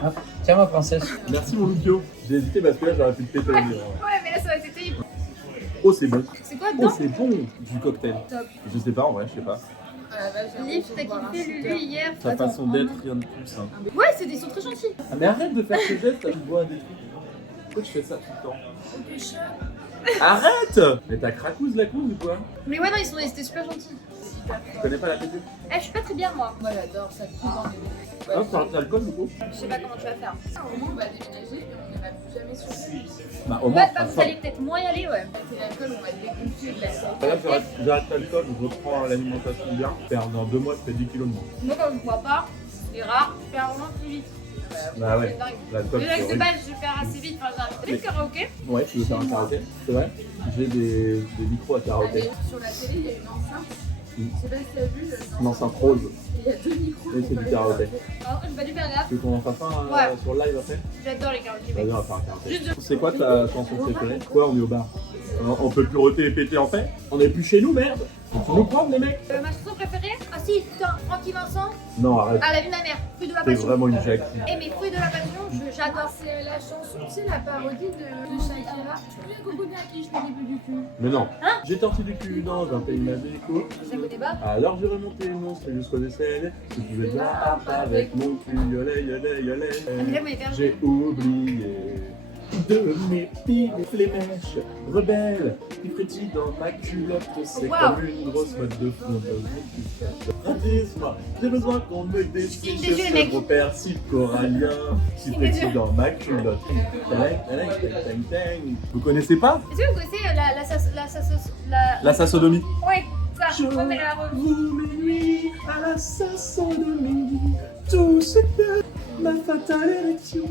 Tiens ma princesse. Merci mon Lucchio. J'ai hésité parce que là j'aurais pu te péter le nez. Ouais, mais là ça aurait été terrible. Oh c'est bon. C'est quoi Oh dedans? c'est bon du cocktail. Top. Je sais pas en vrai, je sais pas. Liv, t'as kiffé Lulu hier? Sa Attends, façon d'être, rien de plus. Hein. Ouais, ils sont très gentils. Ah mais arrête de faire ce geste, tu vois des trucs. Pourquoi tu fais ça tout le temps? Arrête! Mais t'as cracouze la couze ou quoi? Mais ouais, non, ils étaient super gentils. Tu connais pas la pédule? Eh, je suis pas très bien moi. Moi j'adore ça tout dans les Ah, tu as l'alcool du coup? Je sais pas comment tu vas faire. Au moment où on va déménager, on n'ira plus jamais sur le Bah au moins, Ouais, bah vous allez peut-être moins y aller, ouais. C'est l'alcool, on va dégoûter de la salle. Là, j'arrête l'alcool, je reprends l'alimentation bien. Dans 2 mois, je fais 10 kilos de moins. Moi, quand je bois pas, c'est rare, je perds vraiment plus vite. Bah ouais, C'est dingue. l'alcool Déjà c'est que de horrible. base, je perds assez vite. Enfin, j'arrive le karaoké. Ouais, tu veux faire un karaoké? C'est vrai? J'ai des micros à karaoké. Sur la télé, il y a une enceinte. Je sais pas si tu as vu, Une enceinte rose. il y a 2 micros. Oui, c'est du karaoké. Alors, j'ai pas dû faire gaffe. Tu veux qu'on en fasse un Ouais. sur le live après? J'adore les karaokés. Vas-y, on va faire un karaoké. Juste C'est quoi ta chanson préférée? Quoi, on est au bar? On peut plus roter et péter en fait? On est plus chez nous, merde! Faut nous prendre les mecs! Ma chanson préférée? Ah si, putain, Francky Vincent. Non, arrête. Ah, la vie de ma mère. Fruit de la T'es passion. vraiment une jack. Et mes fruits de la passion, j'adore. C'est la chanson, tu sais, la parodie de Shakira. Tu peux bien à qui je fais des bouts du cul. Mais non. Hein? J'ai torti du cul dans un pays magico. Je la connais pas. Alors j'ai remonté mon monstre jusqu'au décès. Si tu veux bien avec mon cul, yolé, yolé, yolé. Mais là, vous m'avez perdu. J'ai oublié de mes pieds, les mèches rebelles qui frétillent dans ma culotte. C'est Wow. comme une grosse mode de fond. Dis-moi, j'ai besoin qu'on me Signe des décide yeux, les mecs. ce repère si corallien qui Signe des frétille yeux. dans ma culotte. Tang, tang. Vous connaissez pas? Est-ce que vous connaissez La sasodomie. Ouais, ça. Ouais, mais la re- Vous mes nuits à la sasodomie, tout ce que ma fatale érection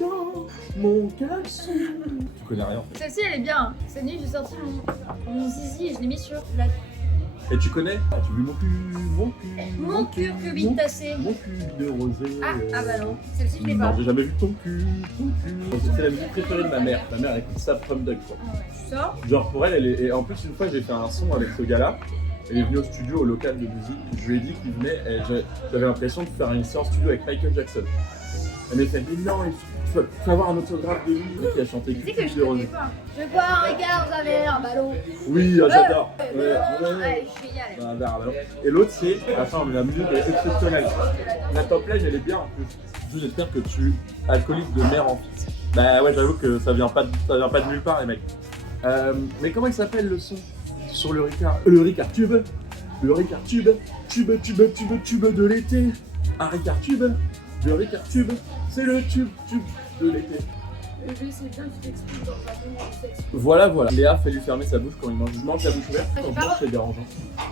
dans mon caleçon. Tu connais rien en fait. Celle-ci, elle est bien. Hein. Cette nuit, j'ai sorti mon zizi et je l'ai mis sur la... Et tu connais? As-tu vu mon cul, mon cul que vite tassé. mon cul de rosé. Ah bah non, celle-ci, je l'ai Non, pas. j'ai jamais vu ton cul, ton cul. C'est la musique préférée de ma mère. Ma mère elle écoute ça Prom Dog quoi. Tu sors. Genre pour elle, et en plus une fois j'ai fait un son avec ce gars-là. Elle est venue au studio, au local de musique. Je lui ai dit qu'il venait et j'avais l'impression de faire une séance studio avec Michael Jackson. Elle m'a fait mais non, tu vas avoir un autographe de lui qui a chanté Tu sais Cul que je de rosé. connais pas. Je bois un regard d'un verre, ballon. Oui, j'adore. Ouais, je suis génial. Un verre à ballon. Et l'autre c'est, attends mais la musique est exceptionnelle. La top line elle est bien en plus. J'espère que tu alcoolique de mère en fils. Bah ouais j'avoue que ça vient pas de nulle part les mecs. Mais comment il s'appelle le son sur le Ricard? Le Ricard tube. Le Ricard tube. Tube de l'été. Un Ricard tube. Le Ricard tube. C'est le tube de l'été. Bébé, c'est bien, tu t'exprimes dans un moment de sexe. Voilà, voilà. Léa fait lui fermer sa bouche quand il mange. Je mange la bouche ouverte quand J'ai je pas mange, c'est dérangeant.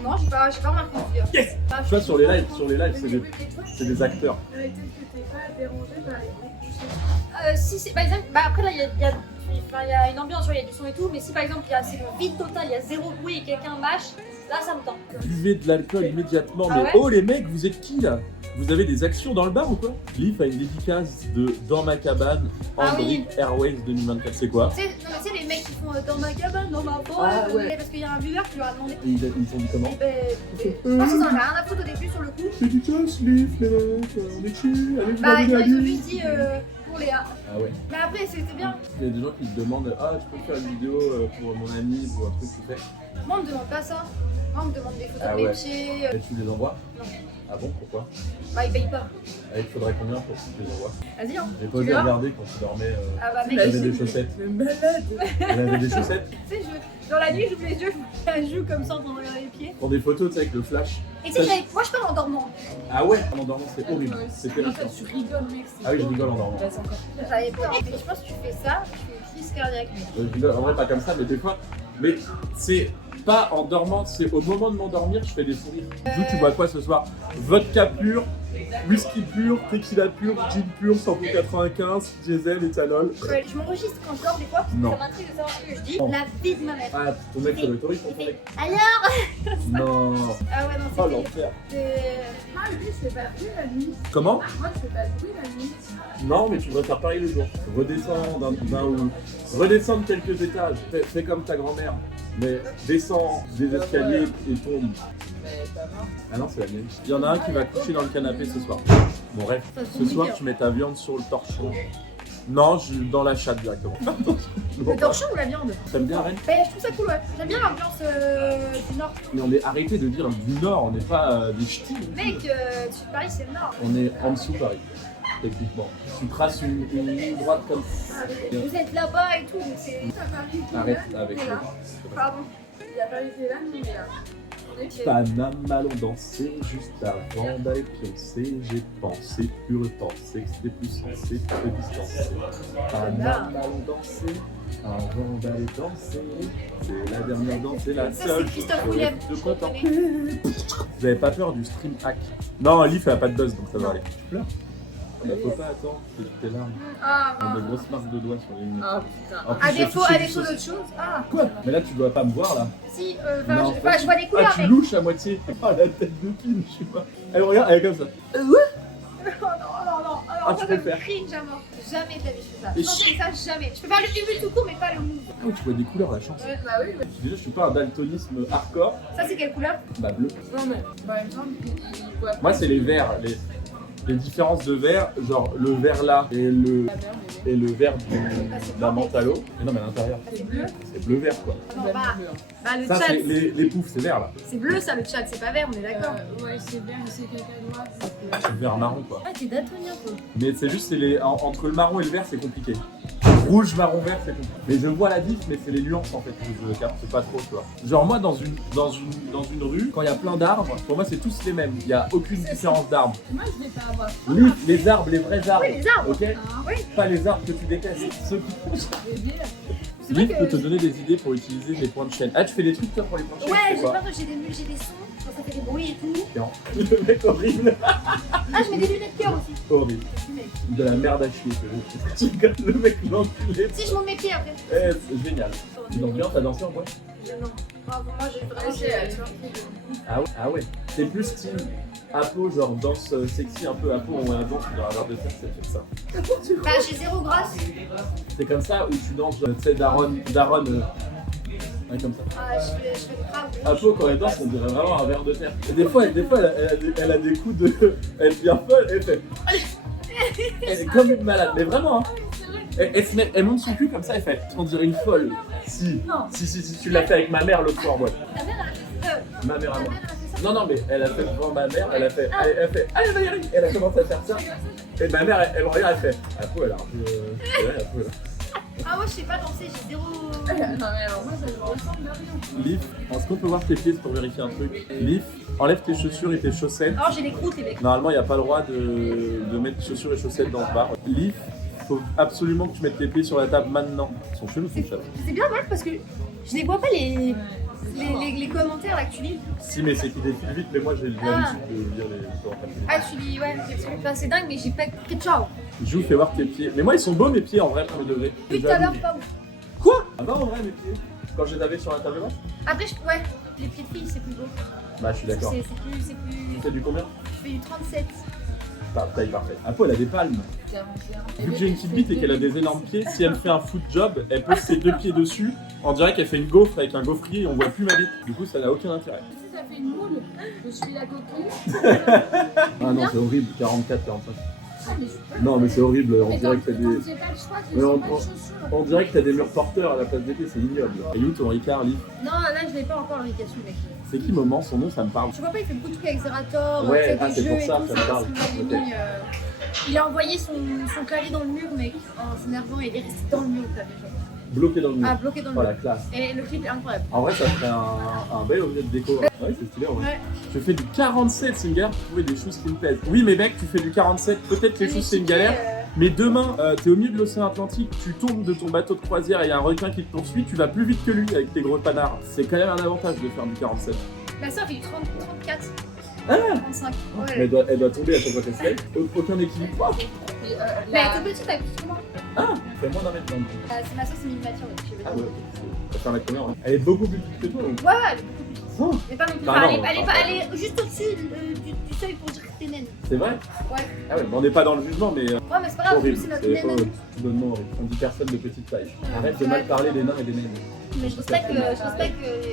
Non, j'ai pas remarqué. Yes. Pas- Tu vois, sur les lives, Mais oui, mais toi, c'est des acteurs. peut-être que t'es pas dérangé par les bruits du sexe. Si c'est par exemple, bah après là il y a une ambiance, il y a du son et tout, mais si par exemple c'est le vide total, il y a zéro bruit et quelqu'un mâche, là ça me tend. Buvez de l'alcool immédiatement. Ah Mais ouais oh les mecs, vous êtes qui là? Vous avez des actions dans le bar ou quoi? Leaf a une dédicace de Dans ma cabane, Ah oui. Andric Airways 2024. C'est quoi? Tu sais, non, mais tu sais les mecs qui font dans ma cabane, dans ma forêt, Ah ouais. parce qu'il y a un viewer qui leur a demandé. Et ils ont dit comment? Je pense qu'ils en avaient rien à foutre au début sur le coup. Dédicace Leaf, les mecs, on est chill, avec Bah ils la ont juste dit pour Léa. Ah ouais. Mais après c'était bien. Il y a des gens qui se demandent, ah tu peux faire une vidéo pour mon ami ou un truc que tu fais? Moi on me demande pas ça. Moi on me demande des photos Ah de mes ouais. pieds. Et tu les envoies? Non. Ah bon, pourquoi? Bah ils payent pas. Ah, il te faudrait combien pour que tu les envoies? Vas-y hein. J'ai pas Tu osé verras. regarder quand tu dormais. Ah bah mec, Elle avait des chaussettes. Elle avait des chaussettes. tu sais, dans la nuit j'ouvre les yeux, je joue comme ça en train de regarder les pieds. Pour des photos, tu sais, avec le flash. Et tu sais, moi je parle en dormant. Ah ouais, en dormant, c'est horrible. C'est En terrifiant. fait, tu rigoles, mec. Ah oui, je rigole en dormant. Vas-y, encore. J'avais peur. Et je pense que tu fais ça, tu fais une crise cardiaque. Je rigole, en vrai, pas comme ça, mais des fois. Mais c'est pas en dormant, c'est au moment de m'endormir, je fais des sourires. D'où tu bois quoi ce soir? Vodka pur, whisky pur, tequila pur, gin pur, 195, diesel, éthanol. Je m'enregistre quand je dors des fois. Non. Ça m'intrigue de savoir ce que je dis. Non. La vie de ma mère. Ah, ton mec, ça doit être horrible, Il ton mec. fait alors. Non. Ah ouais, non, Oh c'est l'enfer. Ah, lui, je fais pas de bruit la nuit. Comment? Moi, je fais pas de bruit la nuit. Non, mais tu devrais faire pareil le jour. Redescendre quelques étages. Fais comme ta grand-mère. Mais descends des escaliers et tombe. Mais pas mort. Ah non, c'est la mienne. Il y en a un qui va coucher dans le canapé ce soir. Bon, bref. Ça, c'est Ce compliqué, soir, hein. tu mets ta viande sur le torchon. Non, dans la chatte directement. Le torchon ou la viande? T'aimes bien, Rennes? Bah, je trouve ça cool, ouais. J'aime bien l'ambiance du Nord. Mais on est arrêté de dire du Nord, on n'est pas des ch'tis. Mec, Paris c'est le Nord. On est en dessous Paris, techniquement. Tu traces une ligne droite comme ça. Vous êtes là-bas et tout, donc c'est. Arrête avec là. Pardon. Il y a Paris qui est là, mais Paname, allons danser juste avant d'aller pioncer. J'ai pensé, pu repenser que c'était plus sensé que distancé. Paname, allons danser avant d'aller danser. C'est la dernière danse, c'est la Ça, seule. c'est Christophe Willem. De quoi t'en Vous avez pas peur du stream hack? Non, Leaf elle a pas de buzz donc ça va aller. Tu pleures? Bah faut pas attendre, tes larmes. Ah, On a de grosses marques de doigts sur les lignes. Ah putain. En plus, à j'ai défaut, touché à du défaut sauce. d'autre chose. Ah, Quoi? Mais là tu dois pas me voir là. si, Non, je vois des couleurs, Ah, tu mec. louches à moitié. Ah, la tête de pine, je sais pas. Elle regarde, elle est comme ça. Oh non, non. Ah, Alors, tu ça peux me faire. cringe à mort. Jamais de la vie je fais ça. Et Je fais ça jamais. Je peux faire le humble tout court, mais pas le move. Ah oui, tu vois des couleurs, la chance. Bah oui, mais. Déjà, je suis pas un daltonisme hardcore. Ça, c'est quelle couleur? Bah, bleu. Non, mais. Bah, il me semble qu'il voit pas. Moi, c'est les verts. Les différences de vert, genre le vert là et le vert de la menthe à l'eau. Mais non, mais à l'intérieur, C'est bleu. c'est bleu-vert quoi. Non, bah, le Ça, chat, c'est les poufs, c'est vert là. c'est bleu ça, le chat, c'est pas vert, on est d'accord. Ouais, c'est bien, mais c'est cacadois. C'est le vert marron quoi. Ah, t'es daltonien toi. Mais c'est juste, entre le marron et le vert, c'est compliqué. Rouge, marron, vert, c'est compliqué. Mais je vois la diff, mais c'est les nuances en fait que je capte pas trop, tu vois. Genre moi, dans une rue, quand il y a plein d'arbres, pour moi, c'est tous les mêmes. Il y a aucune différence d'arbres. Moi, je vais pas avoir. Les arbres, les vrais arbres. Oui, les arbres. Ok. Oui. Pas les arbres que tu détestes. Ceux qui Je vais dire. C'est vrai Lui peut que. te donner des idées pour utiliser les points de chaîne. Ah, tu fais des trucs toi pour les points de chaîne? Ouais, tu j'ai fais quoi? peur que j'ai des sons, quand ça fait des bruits et tout. Chiant. Le mec horrible. Ah, je mets des lunettes cœur aussi. Horrible. De la merde à chier. Tu regardes le mec l'enculé. Si, je monte mes pieds après. Eh, c'est génial. Donc bien, t'as dansé en boîte? Non. Bravo, moi j'ai vraiment. Ah ouais, ah ouais. C'est plus style Apo, genre danse sexy un peu Apo, on a danse dans la barre de terre, c'est fait ça. Bah, j'ai zéro grâce. C'est comme ça où tu danses, tu sais, Daron, ouais, comme ça. Ah, je fais des crabes. Apo, quand elle danse, on dirait vraiment un verre de terre. Et des fois, elle a des coups de. Elle devient folle, elle fait. Allez. Elle est comme une malade, mais vraiment, hein. Elle monte son cul comme ça, elle fait. On dirait une folle. Si, tu l'as fait avec ma mère l'autre soir, moi. Ta mère, elle a fait ça. Ma mère à moi. Ta mère, elle a fait ça. Non, mais elle a fait devant ma mère, elle fait, allez Valérie. Elle a commencé à faire ça. Et ma mère, elle me regarde, elle fait, Apo, elle a un peu. Ouais, Apo, là. Ah, moi je sais pas danser, j'ai zéro. Non, mais alors, moi, ça me ressemble à rien. Leaf, est-ce qu'on peut voir tes pieds pour vérifier un truc? Leaf, enlève tes chaussures et tes chaussettes. Alors j'ai des croûtes, les mecs. Normalement, il n'y a pas le droit de mettre chaussures et chaussettes dans ce bar. Leaf, faut absolument que tu mettes tes pieds sur la table maintenant. Ils sont chelous, ton chat. C'est bien dommage parce que je les vois pas les commentaires là que tu lis. Si, mais c'est qu'il défile vite, mais moi j'ai l'habitude de lire les commentaires. Ah, tu lis, ouais, enfin, c'est dingue, mais j'ai pas. Ciao! Jou, fais voir tes pieds. Mais moi, ils sont beaux mes pieds en vrai, premier degré. Depuis tout à l'heure, pas ouf. Quoi? Ah bah en vrai, mes pieds. Quand je les avais sur la table basse? Après, ouais, les pieds de filles, c'est plus beau. Bah, je suis d'accord. C'est plus. Tu fais du combien? Je fais du 37. Taille parfaite. Apo, elle a des palmes. Vu que j'ai une petite bite et qu'elle a des énormes pieds, si elle me fait un foot job, elle pose ses 2 pieds dessus. On dirait qu'elle fait une gaufre avec un gaufrier et on voit plus ma bite. Du coup, ça n'a aucun intérêt. Si ça fait une moule, je suis la coquille. Ah non, c'est horrible. 44, 45. Ah, mais je suis pas. Non, mais c'est horrible. On Mais dirait quand, que t'as quand des. j'ai pas le choix, Mais je on- sais pas de chaussures. On dirait que t'as des murs porteurs à la place des pieds, c'est ignoble. Et où ton Ricard, Lee? Non, là, je l'ai pas encore, l'application, mec. C'est qui Moment? Son nom, ça me parle. Je vois pas, il fait beaucoup de trucs avec Zerator, Ouais, des c'est jeux pour et ça, tout, ça me parle. m'avait Ok. mis, il a envoyé son clavier dans le mur, mec, en s'énervant, et il est resté dans le mur, le clavier, genre. Bloqué dans le mur. Ah, bloqué dans le Oh mur. la classe. Et le clip est incroyable. En vrai, ça ferait un bel objet de déco. Ouais, c'est stylé en vrai. Ouais. Je fais du 47, c'est une galère pour trouver des choses qui me plaisent. Oui, mais mec, tu fais du 47, peut-être les choses c'est une galère. Mais demain, t'es au milieu de l'océan Atlantique, tu tombes de ton bateau de croisière et il y a un requin qui te poursuit, tu vas plus vite que lui avec tes gros panards. C'est quand même un avantage de faire du 47. Ma soeur fait du 30, 34, Ah 35. Mais Ouais. elle doit tomber à chaque fois qu'elle se lève. Aucun équilibre. Oh, Mais, Mais elle est toute petite, elle est plus que moi. ah, fait moins d'un mètre vingt. C'est ma soeur, c'est miniature, donc je sais Ah pas. ouais, ok. Ça fait un mètre combien, hein. Elle est beaucoup plus petite que toi. Donc. Ouais, elle est beaucoup plus petite. Oh, Mais pas non plus. Bah Enfin, non, elle est juste au-dessus du seuil pour dire que t'es naine. c'est vrai? Ouais. Ah ouais, mais on n'est pas dans le jugement, mais Ouais, mais c'est pas grave, horrible. c'est notre C'est naine. horrible. Tout bonnement horrible. On dit personne de petite taille. Arrête de mal parler des nains et des naines. Mais je respecte que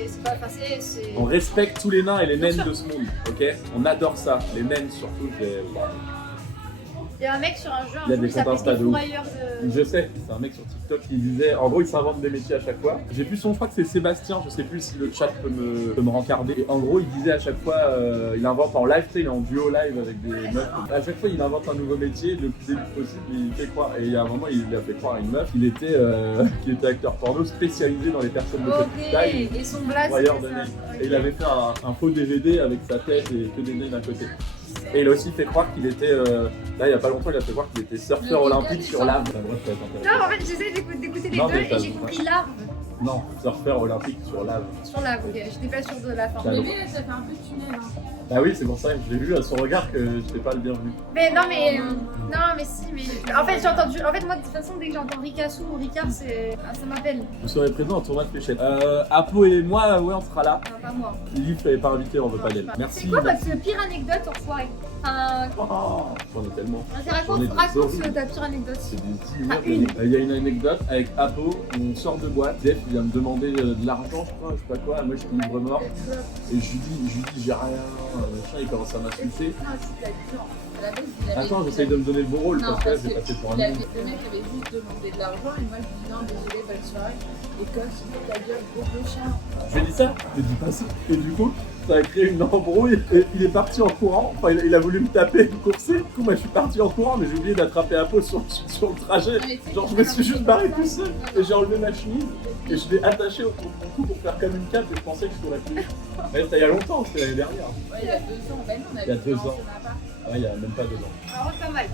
c'est pas passé, c'est. On respecte tous les nains et les Bien naines sûr. de ce monde, ok? On adore ça. Les naines surtout. Il y a un mec sur un jeu, Il y a un des jour, comptes s'appelait Insta de ouf. Fourrailleur de. Je sais, c'est un mec sur TikTok qui disait, en gros il s'invente des métiers à chaque fois. J'ai plus son, je crois que c'est Sébastien, je sais plus si le chat peut me rencarder. Et en gros il disait à chaque fois, il invente en live, tu sais, il est en duo live avec des meufs. À chaque fois il invente un nouveau métier, le plus début possible, il fait croire. Et il y a un moment il a fait croire à une meuf qu'il était acteur porno spécialisé dans les personnes de petite taille. Ok, et son blast. Fourrailleur de naines. Et il avait fait un faux DVD avec sa tête et que des naines à côté. Et il a aussi fait croire qu'il était, là il y a pas longtemps, il a fait croire qu'il était surfeur olympique sur lave. Ça devrait être intéressant. Non, en fait, j'essaie d'écouter les Non, deux mais et t'as- j'ai compris larve Non, surfeur olympique sur lave. sur la. Ok, j'étais pas sûre de la fin. Ah, non. Bébé, là, ça fait un peu de tunnel. Hein. Bah oui, c'est pour ça que je l'ai vu à son regard que j'étais pas le bienvenu. Mais non, mais. Non, mais si, mais. En fait, j'ai entendu. En fait, moi, de toute façon, dès que j'entends Ricasou ou Ricard, c'est. Ah, ça m'appelle. Vous serez présent au tournoi de fléchettes. Apo et moi, ouais, on sera là. Non, pas moi. Lily, tu l'avais pas invité, on veut Non, pas je sais d'elle. pas. Merci. C'est quoi merci. votre pire anecdote en soirée? Enfin. Oh, j'en ai tellement. Vas-y, J'en ai des raconte horribles. ta pire anecdote. C'est des Ah, ignobles. Il y a une anecdote avec Apo, on sort de boîte, Def vient me demander de l'argent, je crois, je sais pas quoi, moi je suis libre mort. Et je lui dis j'ai rien, machin, il commence à m'insulter. Non, c'est ta vision. À la base, il avait- Attends, j'essaye de me donner le bon rôle Non, parce que là parce j'ai que passé pour un le mec. mec avait juste demandé de l'argent et moi je lui dis non, désolé, bonne soirée. Et comme c'est ta gueule, gros chien. Je lui ai dit ça, je lui ai dit pas ça. Et du coup, ça a créé une embrouille et il est parti en courant. Enfin, il a voulu me taper, me courser. Du coup, moi je suis parti en courant, mais j'ai oublié d'attraper Apo sur le trajet. Genre, je me suis juste barré tout seul et j'ai enlevé ma chemise et je l'ai attaché autour de mon cou pour faire comme une cape et je pensais que je courais plus. Mais c'était il y a longtemps, c'était l'année dernière. Ouais, il y a 2 ans. Ben non, on Il y a avait 2 fait ans. un appart. Ah, il y a même pas 2 ans. Alors, pas mal.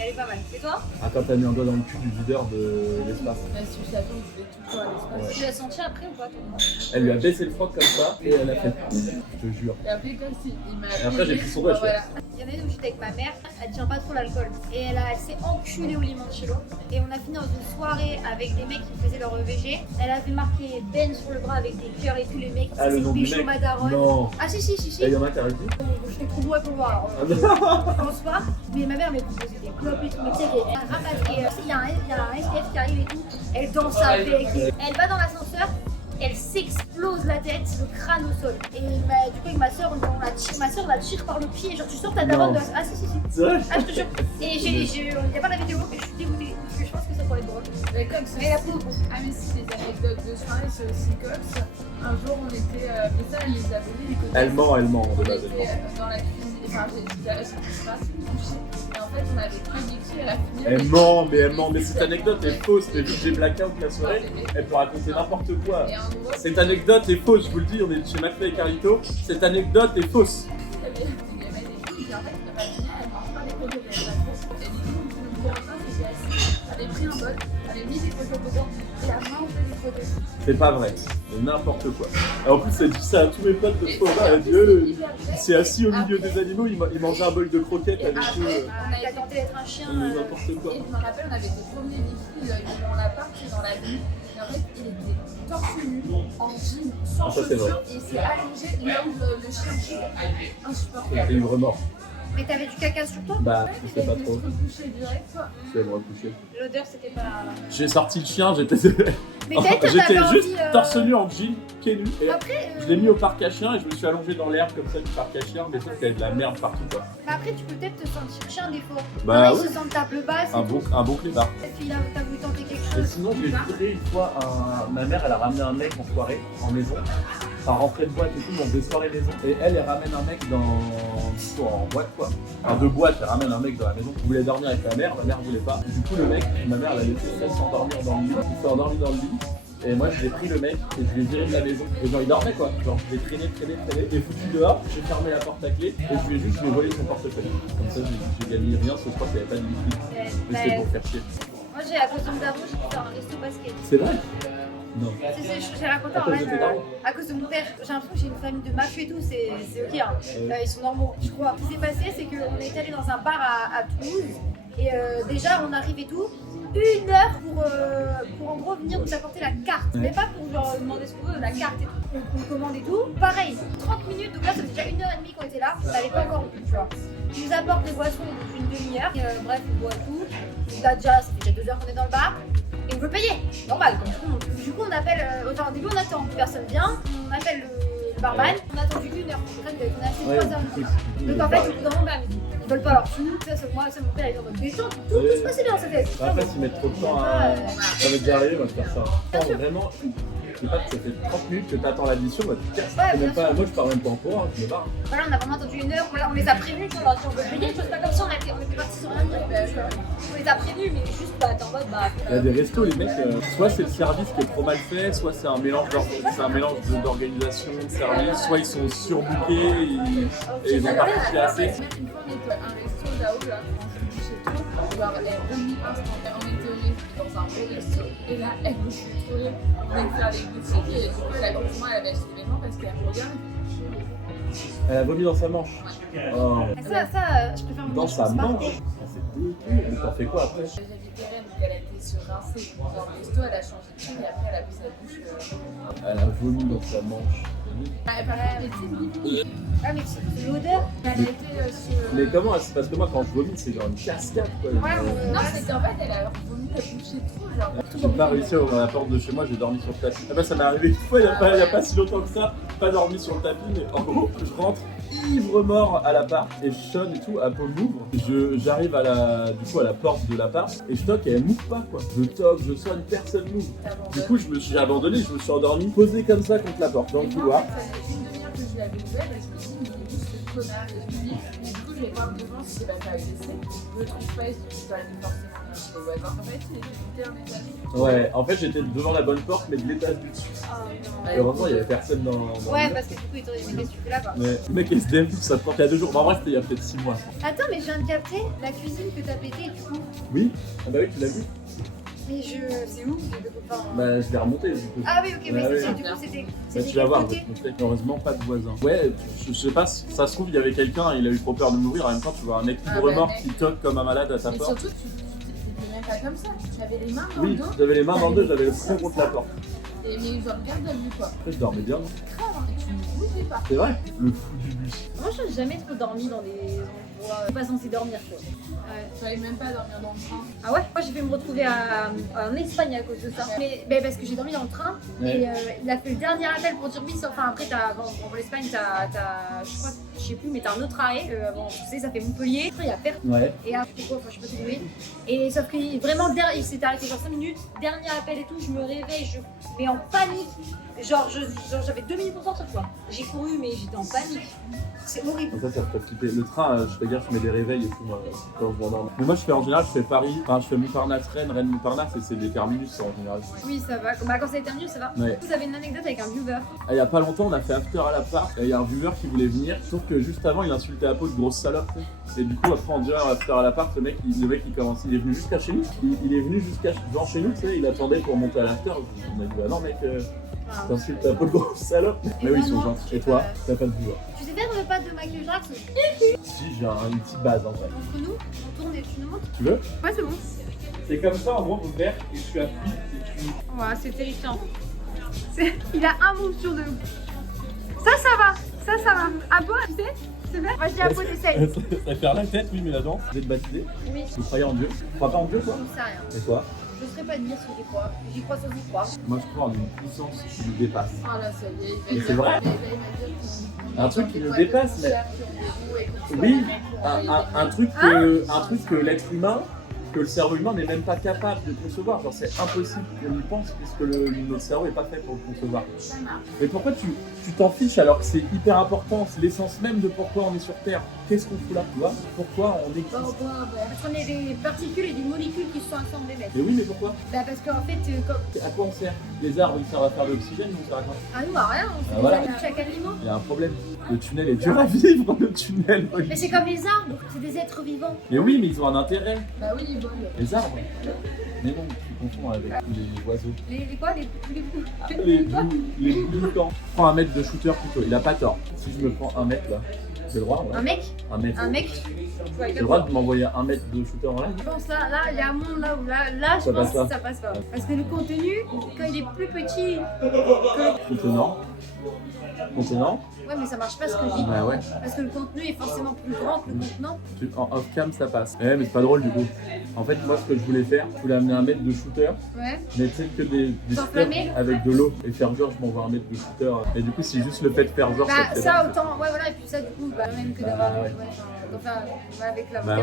Elle est pas mal. Et toi? Ah, quand t'as mis un doigt dans le cul du leader de l'espace. Même si je savais, il voulait tout le temps à l'espace. Tu l'as senti après ou pas, toi? Elle lui a baissé le froc comme ça et elle a fait. Je te jure. Et après, comme si il m'a. Et après, j'ai pris son doigt, je fais. Voilà. Il y en a une où j'étais avec ma mère, elle tient pas trop l'alcool. Et elle s'est enculée au limoncello. Et on a fini dans une soirée avec des mecs qui faisaient leur EVG. Elle avait marqué Ben sur le bras avec des cœurs et tous les mecs qui Ah, le nom du pécho mec. ma daronne. Non. Ah si si si si. Et il y en a qui a réussi. Je fais trop beau à pouvoir. Alors, Ah, non. je pense pas. Mais ma mère m'a proposé des clopes et tout. Mais tu sais, elle ramasse. Et il y a un SDF qui arrive et tout. Elle danse avec. Elle va dans l'ascenseur. Elle s'explose la tête, le crâne au sol. Et du coup, avec ma soeur, ma soeur la tire par le pied. Genre, tu sors ta daronne de. Ah, si, si, si. C'est vrai? Ah, je te jure. Et il n'y a pas la vidéo, mais je suis dégoûtée. Parce que je pense que ça pourrait être drôle. Mais comme ça. Mais la pauvre. Ah, mais si, les anecdotes de soirée, c'est aussi cops. Un jour, on était. Mais ça, les abonnés, les côtés. Elle ment de On base. Elle était ment. dans la cuisine. Enfin, j'étais partie me coucher. Et en fait, on avait très geeky à la finir. Elle ment, mais cette anecdote est fausse. T'as vu que j'ai blackout la soirée, elle peut raconter n'importe quoi. Et en gros, Cette anecdote est fausse, je vous le dis, on est chez McFly et Carlito. Cette anecdote est fausse. il y avait des filles, et en fait, la famille, elle mange pas les côtés, elle pas trop. Et du coup, le copain s'était assis J'en ai pris un bol, j'en ai mis des croquettes dedans et après on fait des croquettes. C'est pas vrai, c'est n'importe quoi. Et en plus, elle dit ça à tous mes potes de ce moment. Elle dit il s'est assis au milieu des animaux, il mangeait un bol de croquettes avec Après, eux. on a T'as été tenté d'être un chien. N'importe quoi. Et je me rappelle, on avait été promener Vicky dans l'appart, dans la nuit. Et en fait, il était torse nu, en jean, sans Ah, ça, c'est vrai. chaussures. Et il s'est allongé là où le chien chie. Insupportable. J'ai eu remords. Mais t'avais du caca sur toi? Bah, je sais pas Il trop. se recouchait direct, quoi. Je vais me recoucher. L'odeur, c'était pas. J'ai sorti le chien, j'étais Mais peut-être que j'étais t'avais juste envie. torse nu en jean, pieds nus. Et Après, je l'ai mis au parc à chiens et je me suis allongé dans l'herbe comme ça du parc à chiens, mais sauf qu'il y avait de la merde partout quoi. mais après, tu peux peut-être te sentir chien des fois. Bah Ils oui. se sentent ta bleu basse. Un bon clébard. Et puis là, t'as voulu tenter quelque Et chose. sinon, j'ai tiré une fois ma mère, elle a ramené un mec en soirée, en maison. Enfin, rentrée de boîte et tout, donc des soirées maison. Et elle ramène un mec en boîte quoi. Enfin, de boîte, elle ramène un mec dans la maison qui voulait dormir avec ma mère voulait pas. Du coup, le mec, ma mère l'a laissé elle s'endormir dans le lit. Il s'est endormi dans le lit. Et moi, j'ai pris le mec et je l'ai viré de la maison. Et genre, il dormait quoi. Genre, je l'ai traîné. Et foutu dehors, j'ai fermé la porte à clé et je lui ai volé son portefeuille. Comme ça, j'ai gagné rien, sauf que je crois qu'il n'y avait pas de liquide. Mais c'était pour faire chier. Moi, j'ai à cause de mon daron, j'ai pu faire un resto basket. C'est vrai? Non. J'ai raconté À en cause live de tes darons à cause de mon père. J'ai l'impression que j'ai une famille de mafieux et tout, c'est ok. Hein. Ils sont normaux, je crois. Ce qui s'est passé, c'est qu'on est allé dans un bar à Toulouse et déjà on arrive et tout. 1 heure pour en gros venir nous apporter la carte. Mais pas pour genre demander ce qu'on veut, la carte et tout. On commande et tout. Pareil, 30 minutes, donc là ça fait déjà 1h30 qu'on était là. On n'avait pas encore bu, tu vois. Ils nous apportent des boissons depuis une demi-heure. Bref, on boit tout. Là, déjà, ça fait déjà 2 heures qu'on est dans le bar. Et on veut payer, normal. Du coup, on appelle. Au début, on attend, personne vient. On appelle le barman. On a attendu 1 heure. On a fait 3 heures. Donc en fait, au bout d'un moment, ils veulent pas leur sous. Moi, mon père, il est en mode détente. Tout se passait bien dans sa tête. Après, s'ils mettent trop de temps à. Ça m'est déjà arrivé, moi, de faire ça. Attends, vraiment, je sais pas, ça fait 30 minutes que t'attends l'addition, bah, tu te casses. Ouais, C'est même bien pas, moi, je pars même pas en courant, je me barre. Voilà, on a vraiment attendu 1 heure. Voilà, on les a prévenus, on leur a dit on veut payer. C'est pas comme ça, on était partis sur rien dire. On les a prévenus, mais juste, t'es en mode, Il y a des restos, les mecs, soit c'est le service qui est trop mal fait, soit c'est un mélange d'organisation, de service, soit ils sont surbookés et ils ont pas réfléchi assez. Une fois, on était à un resto là-haut, là, on s'est chez toi, genre, elle remis instant. On était dans un beau resto, et là, elle me fait trop rire. On voulait faire les boutiques, et du coup, elle avait acheté des vêtements parce qu'elle regarde. Elle a vomi dans sa manche. Oh. Ça, je préfère me Dans dire, sa je pense pas. manche. C'est dégueu. Mais t'en fais quoi après? J'avais Keren, donc elle a été se rincer dans le resto, elle a changé de team, et après, elle a pris sa douche. Elle a vomi dans sa manche. Elle paraît, mais tu sais, Ah, mais c'est l'odeur. elle a été sur. Mais comment? C'est parce que moi, quand je vomis, c'est genre une cascade quoi. Non, c'est qu'en fait, elle a vomi la bouchée trop, genre. J'ai pas réussi à ouvrir la porte de chez moi, j'ai dormi sur le tapis. Ah bah ça m'est arrivé une fois, il y a pas si longtemps que ça, pas dormi sur le tapis, mais en gros, je rentre ivre mort à l'appart et je sonne et tout, à peau m'ouvre. J'arrive à la porte de l'appart et je toque et elle m'ouvre pas quoi. Je toque, je sonne, personne m'ouvre. Du coup, j'ai abandonné, je me suis endormi, posé comme ça contre la porte, dans le couloir. Ça fait une demi-heure que je l'avais ouvert et je me dis, mais il est juste ce connard de fille. Et du coup, je vais voir devant si c'est pas faire laisser. Je le trouve pas et je dis, je dois aller forcément chez les voisins. En fait, il était monté un étage. Ouais, en fait j'étais devant la bonne porte mais de l'étage du dessus. Et heureusement il y avait personne dans Ouais, le parce que du coup, ils t'auraient dit, mais qu'est-ce que tu fais là, quoi. mais le mec SDM toute sa porte il y a 2 jours. Bon, en vrai c'était il y a peut-être 6 mois. Attends, mais je viens de capter la cuisine que t'as pété, du coup. Oui? Ah bah oui tu l'as vu? Mais c'est où les deux copains? Bah je l'ai remonté du coup. Ah oui, ok, mais Bah oui. du coup, c'était. Bah, C'était tu vas quel voir, côté? heureusement pas de voisin. Ouais, je sais pas, ça se trouve il y avait quelqu'un, il a eu trop peur de m'ouvrir, en même temps tu vois un mec Ah, ivre mort bah, qui toque comme un malade à ta Mais porte. surtout, tu même pas comme ça. Tu avais les mains dans le Oui, dos. j'avais les mains dans le dos, j'avais le front contre la porte. Mais genre, garde à vue, quoi. Après je dormais bien, non? Grave, hein, et tu ne bougeais pas. C'est vrai? Le fou du bus. Moi, je n'ai jamais trop dormi dans des endroits pas censés dormir, quoi. Tu n'allais même pas dormir dans le train. Ah ouais? Moi, j'ai fait me retrouver en Espagne à cause de ça. Mais parce que j'ai dormi dans le train Ouais. et il a fait le dernier appel pour dire oui. Enfin, après, en l'Espagne, je crois, je sais plus, mais t'as un autre arrêt avant. Tu sais, ça fait Montpellier. Après, il y a Perpignan. Ouais. Et après, quoi, enfin, je sais pas où. Et sauf que vraiment, il s'était arrêté genre 5 minutes. Dernier appel et tout, je me réveille, mais en en panique. Genre, j'avais 2 minutes pour sortir quoi. J'ai couru, mais j'étais en panique. C'est horrible. Donc ça fait flipper. Le train, je fais gaffe, je mets des réveils et tout moi, quand je m'endors. Mais moi, je fais en général, je fais Paris, enfin, je fais Montparnasse, Rennes, Rennes, Montparnasse et c'est des terminus en général. Oui, ça va. Bah, quand ça a été mieux, ça va. Ouais. Vous avez une anecdote avec un viewer. Il y a pas longtemps, on a fait after à l'appart. Il y a un viewer qui voulait venir, sauf que juste avant, il insultait à peau de grosse salope. Tu sais. Et du coup, après, on dirait after à l'appart, le mec, il commence, il est venu jusqu'à chez nous. Il est venu jusqu'à devant chez nous, tu sais, il attendait pour monter à l'after. On a dit, ah non, mec, t'insultes à peau de grosse salope. Mais oui, ils sont gentils. Et toi, t'as pas de viewer? Tu sais faire le pas de Michael Jackson? Si, j'ai une petite base en fait. Entre nous, on tourne et tu nous montres? Tu veux? Ouais, c'est bon. C'est comme ça, en gros, vous verrez, et je suis appuyé, et tu. Ouais, c'est terrifiant. Il a un move sur deux. Ça va. Ça va. À toi, tu sais? C'est vrai? Vas-y, à toi, t'essayes. Ça fait la tête, oui, mais la danse. Vous êtes baptisé? Oui. Vous croyez en Dieu? Tu crois pas en Dieu, toi? Je sais rien. Et toi? Je ne saurais pas dire ce que j'y crois. J'y crois sans y croire. Moi, je crois en une puissance qui nous dépasse. Ah là, ça y est, Mais il c'est vrai. Un truc qui nous dépasse, mais. Oui, un truc que l'être humain, que le cerveau humain n'est même pas capable de concevoir. Genre, c'est impossible qu'on y pense puisque notre cerveau n'est pas fait pour le concevoir. Mais pourquoi tu t'en fiches alors que c'est hyper important, c'est l'essence même de pourquoi on est sur Terre. Qu'est-ce qu'on fout là, tu vois? Pourquoi on existe? Parce qu'on est des particules et des molécules qui se sont assemblées, mec. Mais oui, mais pourquoi? Bah parce qu'en fait, À quoi on sert? Les arbres, ils servent à faire de l'oxygène, nous, on sert à quoi? ah nous, à rien, on fait Ah, voilà. chaque aliment. Il y a un problème. Le tunnel est dur à vivre, le tunnel. Mais c'est comme les arbres, c'est des êtres vivants. Mais oui, mais ils ont un intérêt. Bah oui, ils volent. Les arbres. Mais non, tu confonds avec les oiseaux. Les quoi? Les Les boulutants. Je prends un mètre de shooter plutôt, il a pas tort. Si je me prends un mètre là, j'ai le droit, ouais. Un mec? Un mètre. Un mec? J'ai le droit de m'envoyer un mètre de shooter en live? Je pense là, il y a un monde là où là je Ça pense passe pas. que ça passe pas. Parce que le contenu, quand il est plus petit, Contenant. ouais mais ça marche pas ce que je dis. Bah ouais. Parce que le contenu est forcément plus grand que le contenant. En off-cam ça passe. Mais c'est pas drôle du coup. En fait, moi ce que je voulais faire, je voulais amener un mètre de shooter, Ouais. mais tu sais que des S'enflammer. shooters avec de l'eau. Et faire genre, je m'envoie un mètre de shooter. Et du coup, c'est juste le fait de faire genre. Bah te fait ça passer. autant, ouais voilà, et puis ça du coup, bah même que d'avoir. ouais. Ouais, enfin, avec la Bah ouais.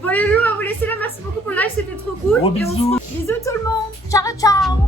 Bon les loulous, on va vous laisser là, merci beaucoup pour le live, c'était trop cool. Gros Et on se bisous. Bisous tout le monde. Ciao ciao.